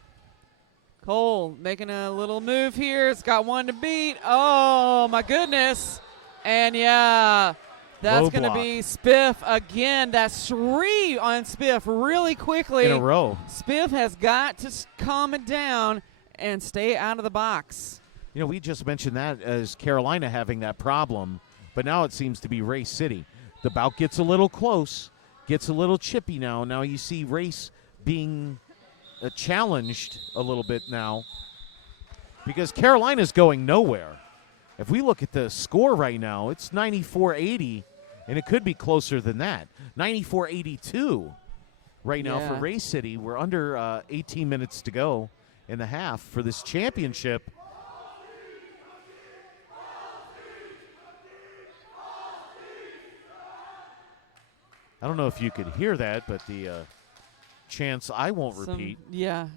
Cole making a little move here. It's got one to beat. Oh, my goodness. And, yeah, that's going to be Spiff again. That's 3 on Spiff really quickly. In a row. Spiff has got to calm it down and stay out of the box. We just mentioned that as Carolina having that problem, but now it seems to be Race City. The bout gets a little close, gets a little chippy now. Now you see Race being challenged a little bit now because Carolina's going nowhere. If we look at the score right now, it's 94-80, and it could be closer than that. 94-82 right now for Race City. We're under 18 minutes to go in the half for this championship. I don't know if you could hear that, but the chants I won't repeat. Yeah,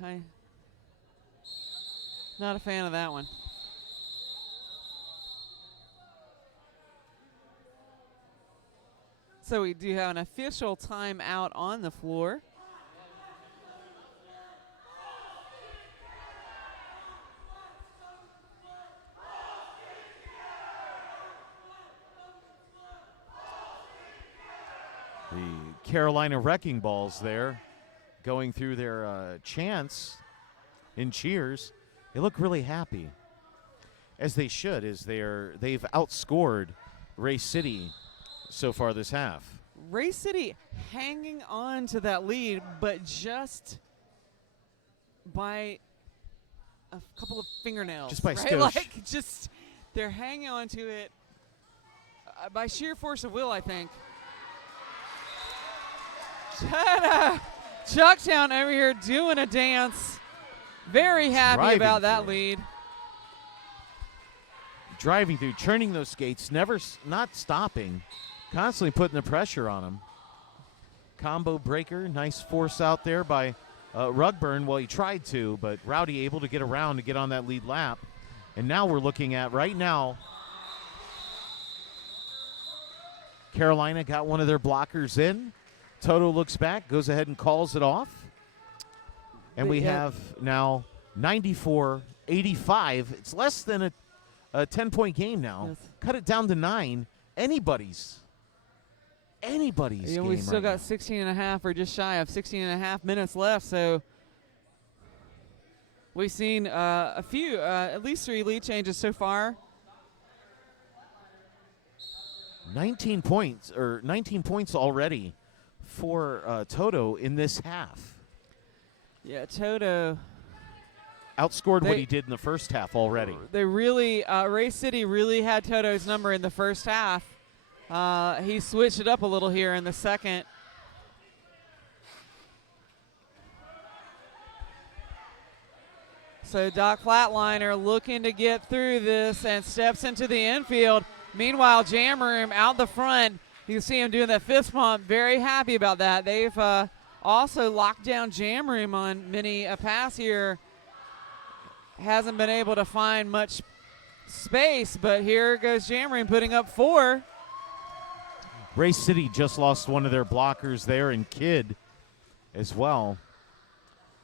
not a fan of that one. So we do have an official timeout on the floor. Carolina Wrecking Balls there going through their chants and cheers. They look really happy, as they should, as they've outscored Ray City so far this half. Ray City hanging on to that lead, but just by a couple of fingernails. Just by right? skosh. Like, just they're hanging on to it by sheer force of will, I think. Chucktown over here doing a dance. Very happy Driving about that through. lead. Driving through, churning those skates, not stopping, constantly putting the pressure on them. Combo breaker, nice force out there by Rugburn. Well, he tried to, but Rowdy able to get around to get on that lead lap. And now we're looking at, right now, Carolina got one of their blockers in. Toto looks back, goes ahead and calls it off. And we have now 94-85. It's less than a 10-point game now. Yes. Cut it down to 9. Anybody's game We've still right got now. 16 and a half, or just shy of 16 and a half minutes left. So we've seen a few, at least 3 lead changes so far. 19 points already for Toto in this half. Yeah, Toto. Outscored what he did in the first half already. They really, Ray City really had Toto's number in the first half. He switched it up a little here in the second. So Doc Flatliner looking to get through this and steps into the infield. Meanwhile, Jamroom out the front. You can see him doing that fist pump. Very happy about that. They've also locked down Jamroom on many a pass here. Hasn't been able to find much space, but here goes Jamroom putting up 4. Ray City just lost one of their blockers there, and Kidd as well.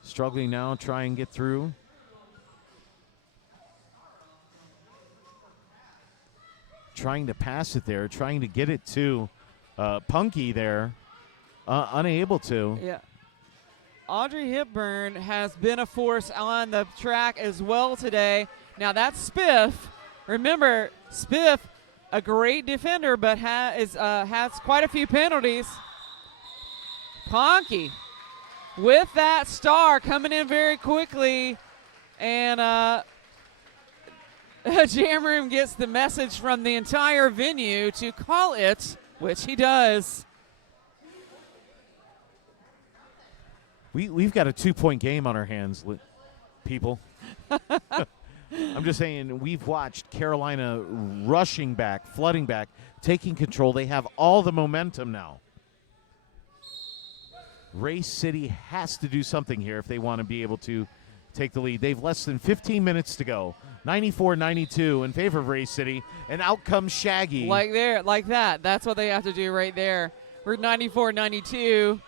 Struggling now, try and get through. Trying to pass it there, trying to get it to Punky there. Unable to. Yeah. Audrey Hepburn has been a force on the track as well today. Now that's Spiff. Remember, Spiff, a great defender, but has quite a few penalties. Punky with that star coming in very quickly. And Jamroom gets the message from the entire venue to call it, which he does. We've got a 2-point game on our hands, people. I'm just saying, we've watched Carolina rushing back, flooding back, taking control. They have all the momentum now. Ray City has to do something here if they want to be able to take the lead. They've less than 15 minutes to go. 94-92 in favor of Ray City, and out comes Shaggy. Like that. That's what they have to do right there. We're 94-92.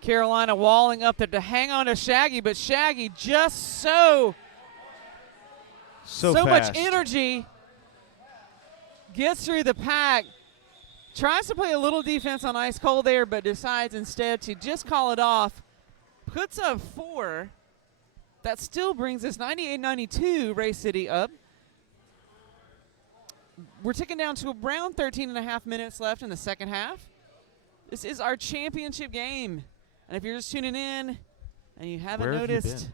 Carolina walling up there to hang on to Shaggy, but Shaggy just so much energy, gets through the pack, tries to play a little defense on ice cold there, but decides instead to just call it off. Puts up 4. That still brings us 98-92, Ray City up. We're ticking down to around 13 and a half minutes left in the second half. This is our championship game. And if you're just tuning in and you haven't noticed,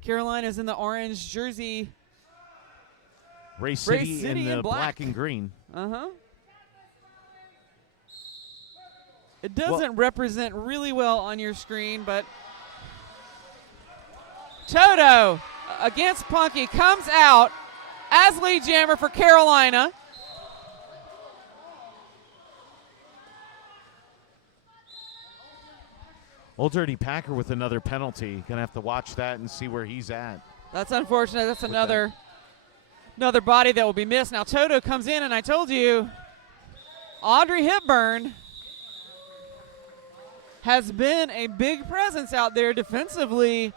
Carolina's in the orange jersey. Ray City in the black and green. Uh-huh. It doesn't represent really well on your screen, but Toto against Punky comes out as lead jammer for Carolina. Old Dirty Packer with another penalty. Gonna have to watch that and see where he's at. That's unfortunate. That's another body that will be missed. Now Toto comes in, and I told you, Audrey Hepburn has been a big presence out there defensively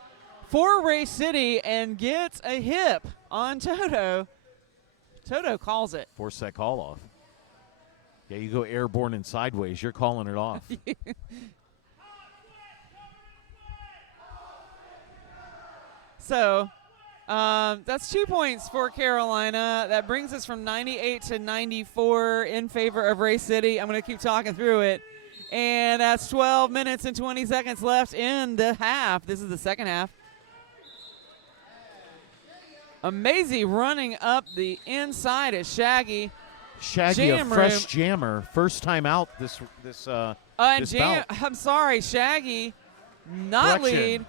for Ray City and gets a hip on Toto Toto calls it. Force that call off. Yeah, you go airborne and sideways. You're calling it off. So that's 2 points for Carolina. That brings us from 98 to 94 in favor of Race City. I'm going to keep talking through it. And that's 12 minutes and 20 seconds left in the half. This is the second half. Amazing running up the inside of Shaggy. Shaggy, a fresh jammer. First time out this bout. I'm sorry, Shaggy, not Correction. lead.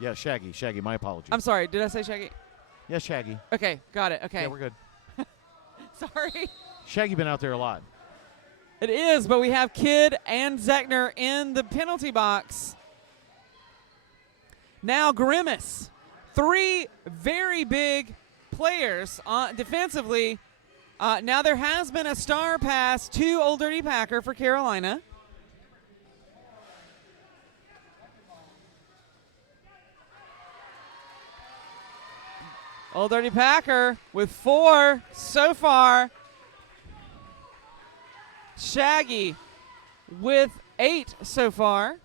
Yeah, Shaggy. My apologies. I'm sorry. Did I say Shaggy? Yeah, Shaggy. Okay, got it. Okay. Yeah, we're good. Sorry. Shaggy been out there a lot. It is, but we have Kidd and Zechner in the penalty box. Now Grimace. 3 very big players defensively. Now there has been a star pass to Old Dirty Packer for Carolina. Old Dirty Packer with 4 so far. Shaggy with 8 so far.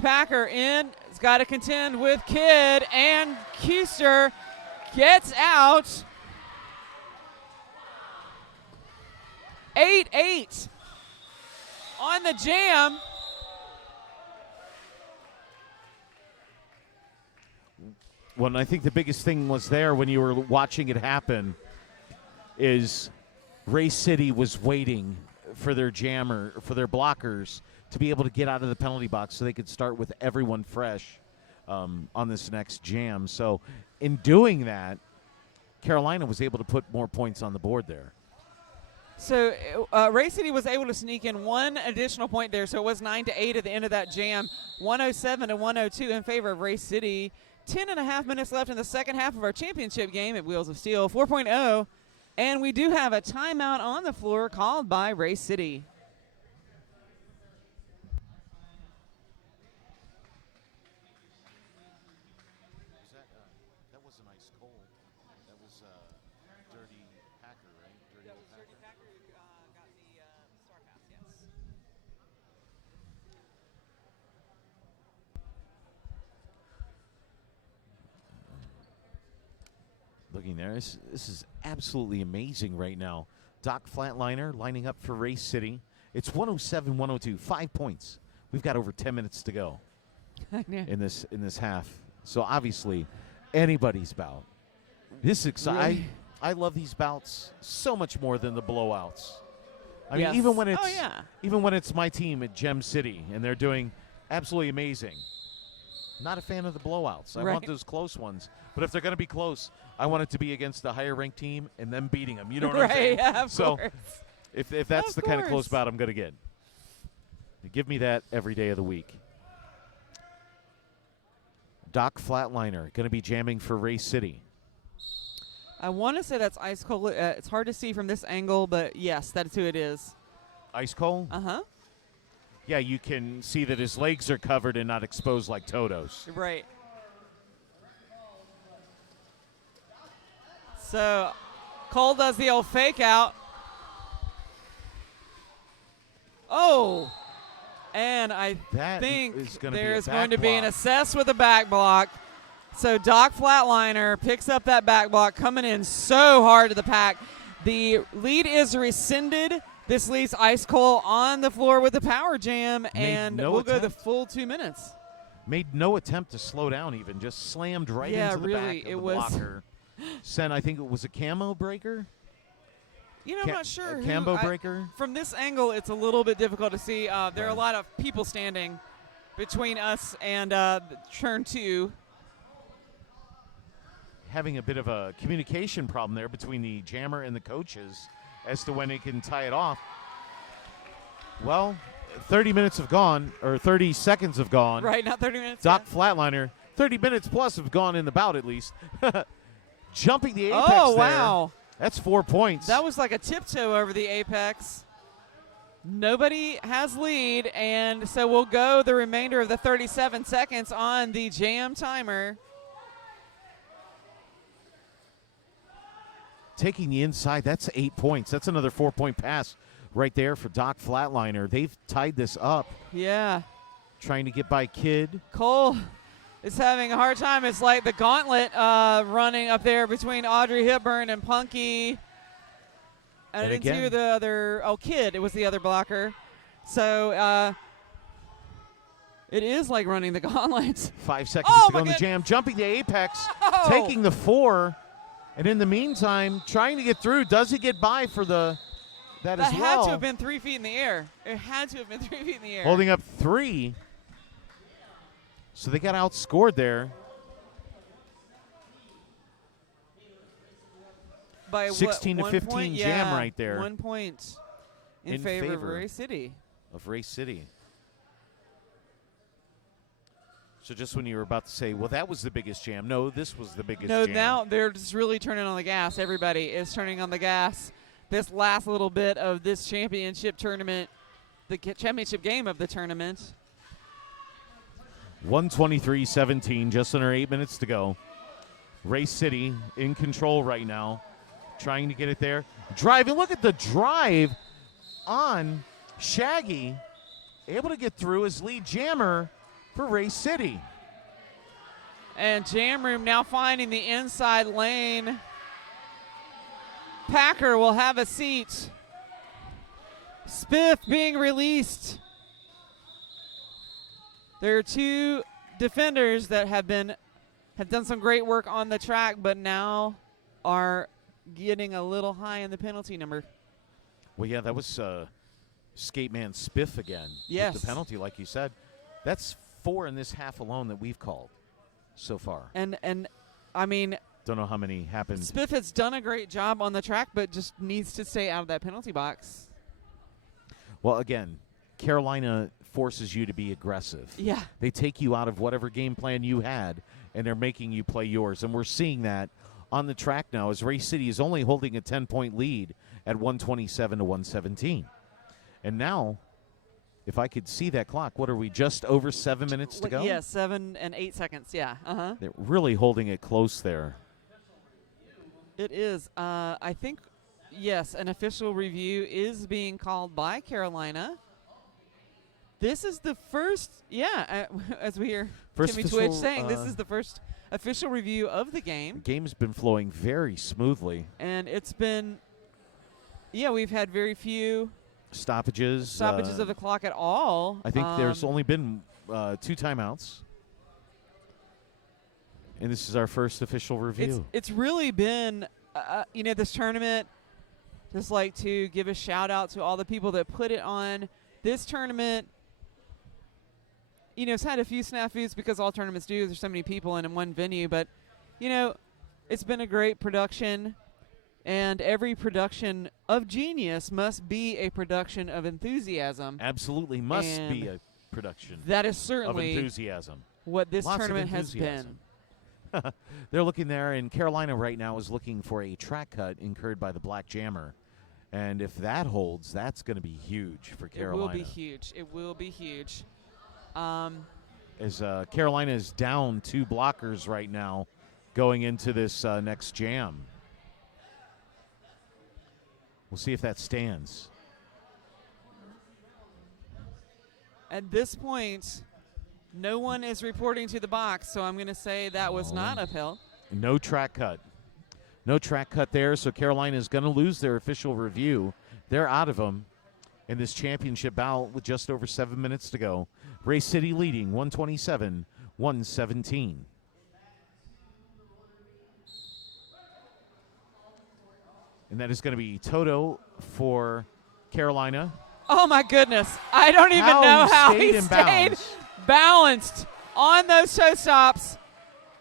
Packer in. Has got to contend with Kidd, and Kuester gets out. 8-8 on the jam. Well, and I think the biggest thing was there when you were watching it happen is Race City was waiting for their jammer, for their blockers to be able to get out of the penalty box so they could start with everyone fresh on this next jam. So in doing that, Carolina was able to put more points on the board there. So Race City was able to sneak in 1 additional point there, so it was 9-8 at the end of that jam. 107 to 102 in favor of Race City. 10.5 minutes left in the second half of our championship game at Wheels of Steel 4.0. And we do have a timeout on the floor called by Race City. That wasn't ice cold. That was Dirty Packer, right? That was Dirty Packer who got the star pass, yes. Looking there, this is absolutely amazing right now. Doc Flatliner lining up for Race City. It's 107-102, 5 points. We've got over 10 minutes to go in this half. So obviously, anybody's bout. This is exciting. Really? I love these bouts so much more than the blowouts. I mean, Yes. even when it's Oh, yeah. even when it's my team at Gem City and they're doing absolutely amazing. Not a fan of the blowouts. I Right. want those close ones. But if they're going to be close, I want it to be against the higher ranked team and them beating them. You know what I'm saying? Right, yeah, of so course. if that's Of the kind of close course. bout I'm going to get, give me that every day of the week. Doc Flatliner going to be jamming for Race City. I want to say that's ice cold. It's hard to see from this angle, but yes, that's who it is. Ice Cold? Uh-huh. Yeah, you can see that his legs are covered and not exposed like Toto's. Right. So Cole does the old fake out. Oh. And I That think is gonna be a there's back going to be an block. assess with a back block. So Doc Flatliner picks up that back block, coming in so hard to the pack. The lead is rescinded. This leaves Ice Cold on the floor with the power jam, and no we'll go the attempt. full 2 minutes. Made no attempt to slow down even, just slammed right Yeah, into the really, back of it the was- blocker. Sent, I think it was a camo breaker? You know, I'm not sure. A who- Cambo breaker? From this angle, it's a little bit difficult to see. There are a Right. lot of people standing between us and turn 2. Having a bit of a communication problem there between the jammer and the coaches as to when he can tie it off. Well, 30 minutes have gone, or 30 seconds have gone. Right, not 30 minutes. Doc yeah. Flatliner, 30 minutes plus have gone in the bout at least. Jumping the apex Oh, there. wow. That's 4 points. That was like a tiptoe over the apex. Nobody has lead, and so we'll go the remainder of the 37 seconds on the jam timer. taking the inside. That's 8 points. That's another 4-point pass right there for Doc Flatliner. They've tied this up. Yeah. Trying to get by Kidd. Cole is having a hard time. It's like the gauntlet running up there between Audrey Hepburn and Punky. And I didn't see who the other, Kidd. It was the other blocker. So it is like running the gauntlet. 5 seconds to go in the jam. Jumping to Apex, taking the 4. And in the meantime, trying to get through. Does he get by for that as well? That had to have been 3 feet in the air. It had to have been 3 feet in the air. Holding up 3. So they got outscored there. By 16 to 15 point? jam right there. 1 point in favor of Race City. So just when you were about to say, well, that was the biggest jam. No, this was the biggest jam. No, now they're just really turning on the gas. Everybody is turning on the gas. This last little bit of this championship tournament, the championship game of the tournament. 123-17, just under 8 minutes to go. Race City in control right now, trying to get it there. Driving, look at the drive on Shaggy, able to get through as lead jammer for Race City. And Jam Room now finding the inside lane. Packer will have a seat. Spiff being released. There are 2 defenders that have done some great work on the track, but now are getting a little high in the penalty number. Well, yeah, that was skate man Spiff again. Yes. With the penalty, like you said. That's 4 in this half alone that we've called so far. And I mean, don't know how many happened. Spiff has done a great job on the track, but just needs to stay out of that penalty box. Well, again, Carolina forces you to be aggressive. Yeah. They take you out of whatever game plan you had, and they're making you play yours. And we're seeing that on the track now as Race City is only holding a 10-point lead at 127 to 117. And now, if I could see that clock, what are we, just over 7 minutes to go? Yeah, 7 and 8 seconds, yeah. Uh-huh. They're really holding it close there. It is. I think, yes, an official review is being called by Carolina. This is the first, as we hear Timmy Twitch saying, this is the first official review of the game. The game's been flowing very smoothly. And it's been, we've had very few stoppages of the clock at all. I think there's only been 2 timeouts. And this is our first official review. It's really been, this tournament, just like to give a shout out to all the people that put it on. This tournament, it's had a few snafus because all tournaments do. There's so many people in one venue. But, it's been a great production. And every production of genius must be a production of enthusiasm. Absolutely must be a production that is certainly of enthusiasm. What this tournament has been. They're looking there, and Carolina right now is looking for a track cut incurred by the Black Jammer. And if that holds, that's going to be huge for Carolina. It will be huge. It will be huge. As Carolina is down 2 blockers right now going into this next jam. We'll see if that stands. At this point, no one is reporting to the box, so I'm going to say that was not upheld. No track cut. No track cut there, so Carolina is going to lose their official review. They're out of them in this championship bout with just over 7 minutes to go. Race City leading 127-117. And that is going to be Toto for Carolina. Oh, my goodness. I don't even know how he stayed balanced on those toe stops.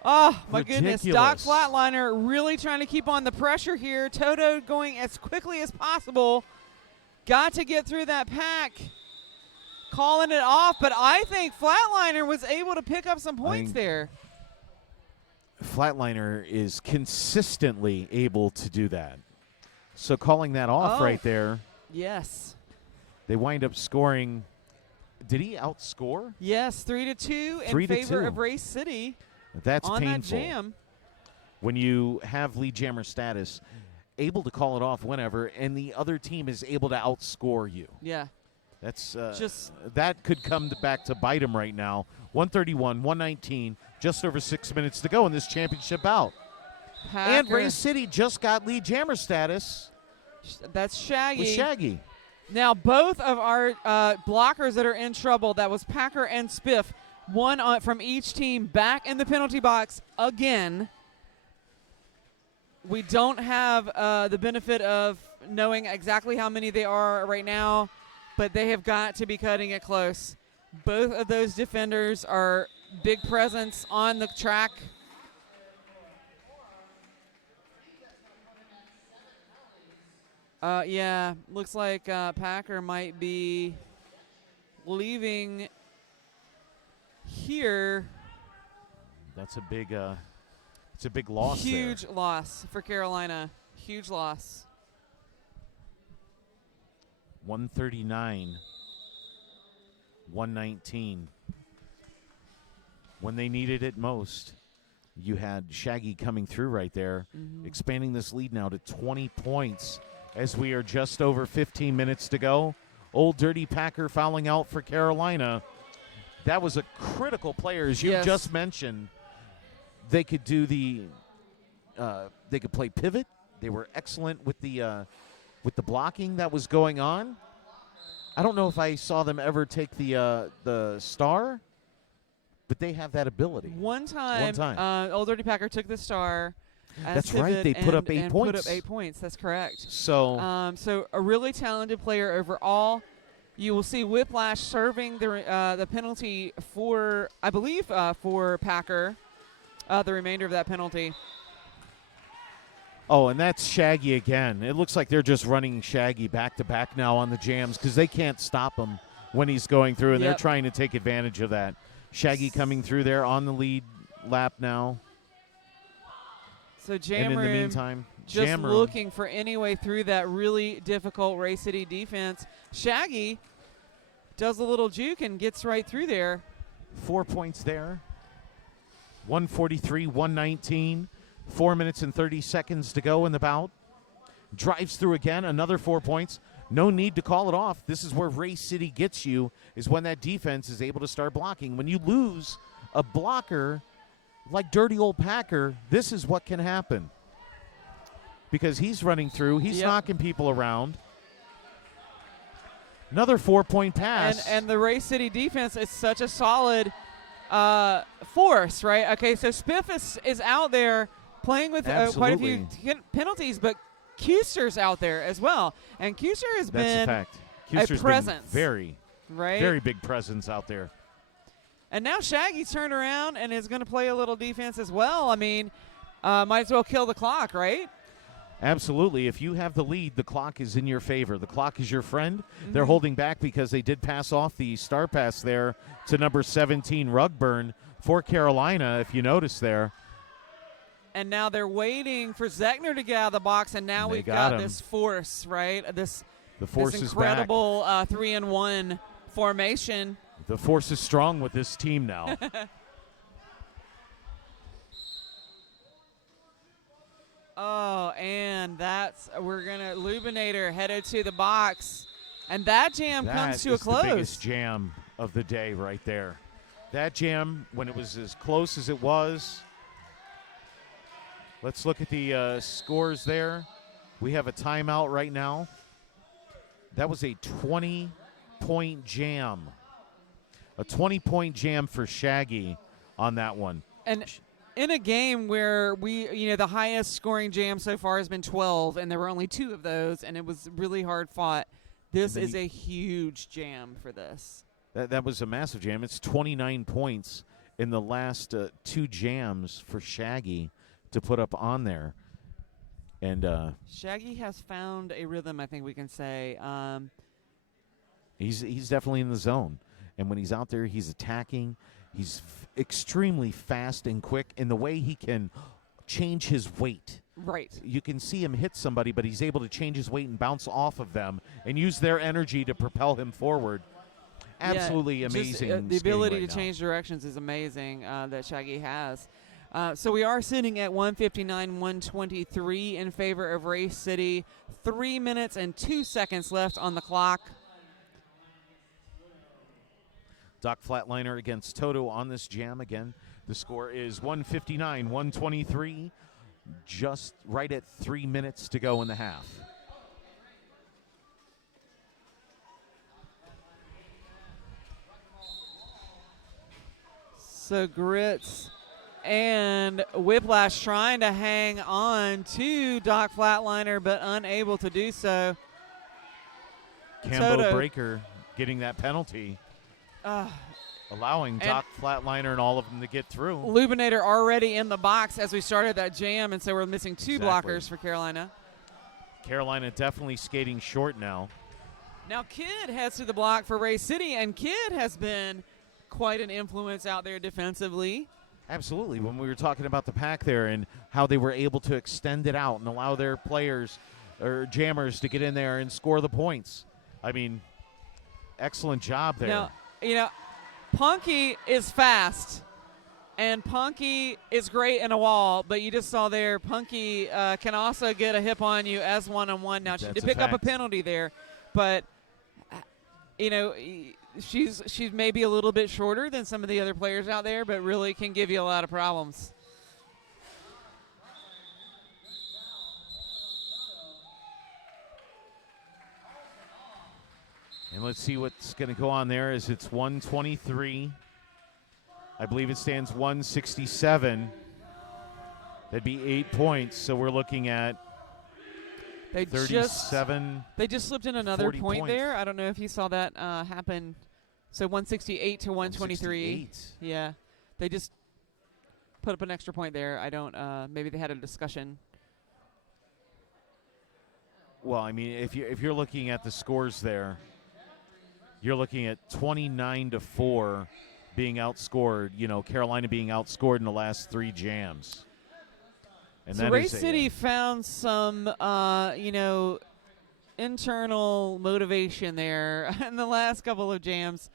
Oh, my goodness. Doc Flatliner really trying to keep on the pressure here. Toto going as quickly as possible. Got to get through that pack. Calling it off, but I think Flatliner was able to pick up some points there. Flatliner is consistently able to do that. So calling that off right there. Yes. They wind up scoring. Did he outscore? Yes, 3-2 in favor of Race City. That's on painful. That jam. When you have lead jammer status, able to call it off whenever, and the other team is able to outscore you. Yeah. That's Just that could come back to bite him right now. 131, 119, just over 6 minutes to go in this championship bout. And Packer. Race City just got lead jammer status That's Shaggy. with Shaggy. Now, both of our blockers that are in trouble, that was Packer and Spiff, one from each team back in the penalty box again. We don't have the benefit of knowing exactly how many they are right now, but they have got to be cutting it close. Both of those defenders are big presence on the track. Yeah, looks like Packer might be leaving here. That's a big it's a big loss there. Huge loss for Carolina. Huge loss. 139, 119. When they needed it most, you had Shaggy coming through right there, expanding this lead now to 20 points as we are just over 15 minutes to go. Old Dirty Packer fouling out for Carolina. That was a critical player, as you just mentioned. They could do they could play pivot. They were excellent with the blocking that was going on. I don't know if I saw them ever take the star, but they have that ability. One time. Old Dirty Packer took the star. That's right. They put up 8 points. Put up 8 points. That's correct. So, so a really talented player overall. You will see Whiplash serving the penalty for, I believe, for Packer, the remainder of that penalty. oh, and that's Shaggy again. It looks like they're just running Shaggy back to back now on the jams because they can't stop him when he's going through, and they're trying to take advantage of that. Shaggy coming through there on the lead lap now. So Jam and in the Room meantime, just Jam Room. looking for any way through that really difficult Ray City defense. Shaggy does a little juke and gets right through there. 4 points there. 143, 119. 4 minutes and 30 seconds to go in the bout. Drives through again, another 4 points. No need to call it off. This is where Ray City gets you, is when that defense is able to start blocking. When you lose a blocker like Dirty Old Packer, this is what can happen. Because he's running through, he's knocking people around. Another 4-point pass. And the Ray City defense is such a solid force, right? Okay, so Spiff is out there playing with quite a few penalties, but Kuster's out there as well. And Kuster has been a fact. Kuster's a presence. Been very big presence out there. And now Shaggy's turned around and is going to play a little defense as well. I mean, might as well kill the clock, right? Absolutely. If you have the lead, the clock is in your favor. The clock is your friend. They're holding back because they did pass off the star pass there to number 17, Rugburn, for Carolina, if you notice there. And now they're waiting for Zechner to get out of the box, and now we've got this force, right? This incredible 3-in-1 formation. The force is strong with this team now. Oh, and we're going to Lubinator headed to the box. And that jam comes to a close. That is the biggest jam of the day right there. That jam, when it was as close as it was. Let's look at the scores there. We have a timeout right now. That was a 20-point jam. A 20-point jam for Shaggy on that one. And in a game where the highest scoring jam so far has been 12, and there were only 2 of those, and it was really hard fought. This is a huge jam for this. That was a massive jam. It's 29 points in the last 2 jams for Shaggy to put up on there. And Shaggy has found a rhythm, I think we can say. He's definitely in the zone. And when he's out there, he's attacking. He's extremely fast and quick in the way he can change his weight. Right. You can see him hit somebody, but he's able to change his weight and bounce off of them and use their energy to propel him forward. Absolutely amazing. The ability right to now. change directions is amazing that Shaggy has. So we are sitting at 159-123 in favor of Race City. 3 minutes and 2 seconds left on the clock. Doc Flatliner against Toto on this jam. Again, the score is 159-123. Just right at 3 minutes to go in the half. So Grits and Whiplash trying to hang on to Doc Flatliner, but unable to do so. Cambo Toto. Breaker getting that penalty, allowing Doc Flatliner and all of them to get through. Lubinator already in the box as we started that jam, and so we're missing two Exactly. blockers for Carolina. Carolina definitely skating short now. Now Kidd heads to the block for Race City, and Kidd has been quite an influence out there defensively. Absolutely. When we were talking about the pack there and how they were able to extend it out and allow their players or jammers to get in there and score the points. I mean, excellent job there. Now, you know, Punky is fast, and Punky is great in a wall, but you just saw there Punky can also get a hip on you as one-on-one. Now, she That's did a pick up a fact. penalty there, but, you know, she's maybe a little bit shorter than some of the other players out there, but really can give you a lot of problems. And let's see what's going to go on there as it's 123. I believe it stands 167. That'd be 8 points. So we're looking at They 37. They just slipped in another 40 point points. there. I don't know if you saw that happen. So 168 to 123. 168. Yeah, they just put up an extra point there. I don't. Maybe they had a discussion. Well, I mean, if you're looking at the scores there, you're looking at 29-4 being outscored. You know, Carolina being outscored in the last 3 jams. And So that Race is City found some, you know, internal motivation there in the last couple of jams.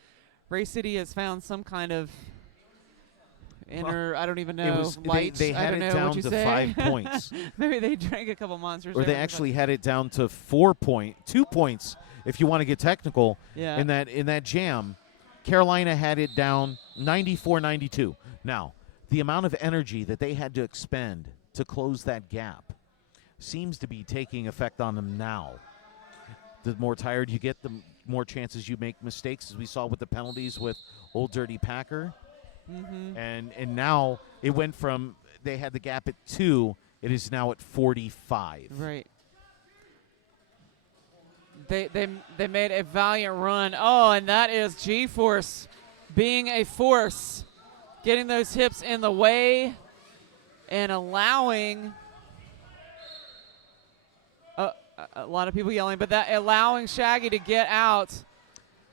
Race City has found some kind of inner, I don't even know, light. They I had don't it know down what you to say. 5 points. Maybe they drank a couple monsters. Or there they or actually had it down to 2 points, if you want to get technical. Yeah. In that jam, Carolina had it down 94-92. Now, the amount of energy that they had to expend to close that gap seems to be taking effect on them now. The more tired you get, the more chances you make mistakes, as we saw with the penalties with Old Dirty Packer. Mm-hmm. And now it went from they had the gap at 2, it is now at 45. Right. They made a valiant run. Oh, and that is G-Force being a force, getting those hips in the way and allowing a lot of people yelling, but that allowing Shaggy to get out.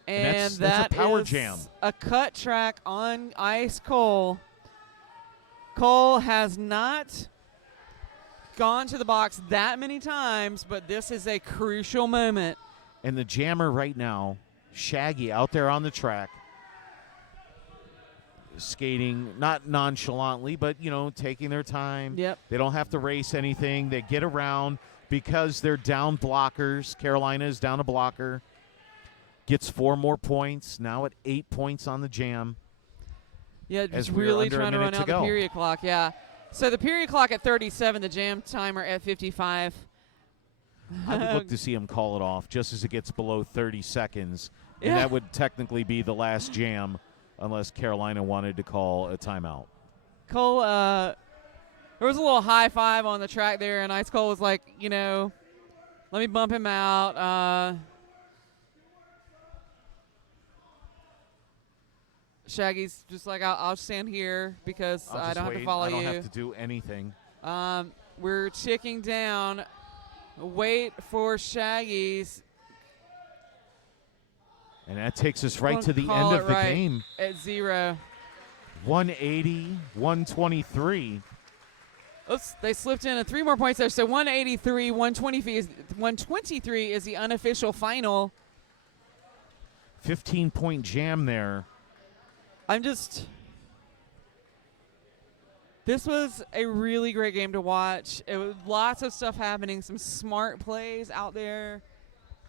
And that's a power is jam. A cut track on Ice Cole. Cole has not gone to the box that many times, but this is a crucial moment. And the jammer right now, Shaggy, out there on the track, skating not nonchalantly, but, you know, taking their time. Yep. They don't have to race anything. They get around because they're down blockers. Carolina is down a blocker. Gets 4 more points, now at 8 points on the jam. Yeah, as just we're really under a trying to minute run out to the go. period clock, yeah. So the period clock at 37, the jam timer at 55. I would look to see him call it off just as it gets below 30 seconds. And Yeah. that would technically be the last jam unless Carolina wanted to call a timeout. Cole, there was a little high five on the track there, and Ice Cole was like, you know, let me bump him out. Shaggy's just like, I'll stand here because I'll I just don't have wait. to follow I don't you. have to do anything. We're ticking down. Wait for Shaggy's. And that takes us right Won't to the call end it of the right game. At 0. 180, 123. Oops, they slipped in 3 more points there. So 183, 123 is the unofficial final. 15-point jam there. I'm just This was a really great game to watch. It was lots of stuff happening, some smart plays out there,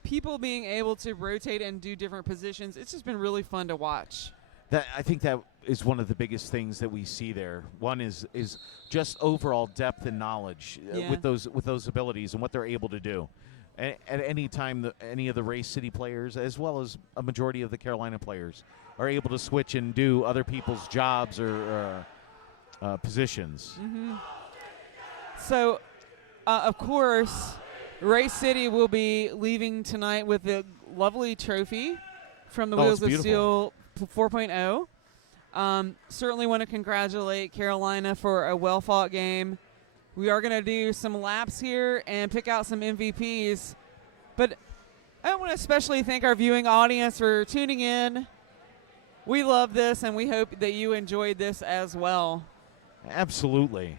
people being able to rotate and do different positions. It's just been really fun to watch. I think that is one of the biggest things that we see there. One is just overall depth and knowledge with those abilities and what they're able to do. At any time, any of the Race City players, as well as a majority of the Carolina players, are able to switch and do other people's jobs or positions. Mm-hmm. So, of course, Race City will be leaving tonight with a lovely trophy from the Wheels of Steel 4.0. Certainly want to congratulate Carolina for a well-fought game. We are going to do some laps here and pick out some MVPs. But I want to especially thank our viewing audience for tuning in. We love this, and we hope that you enjoyed this as well. Absolutely.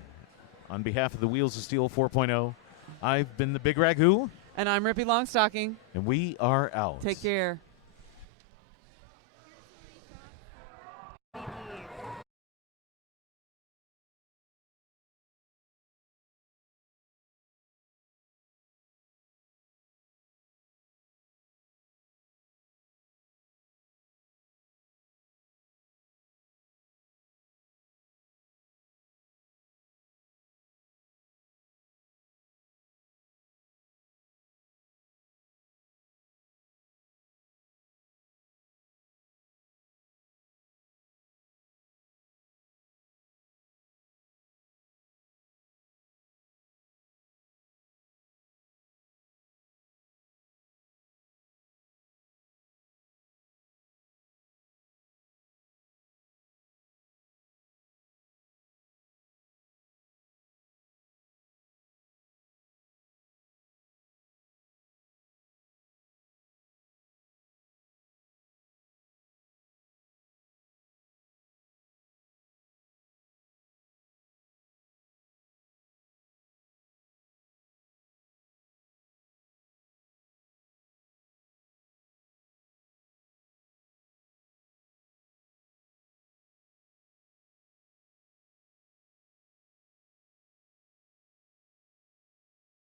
On behalf of the Wheels of Steel 4.0, I've been the Big Ragu. And I'm Rippy Longstocking. And we are out. Take care.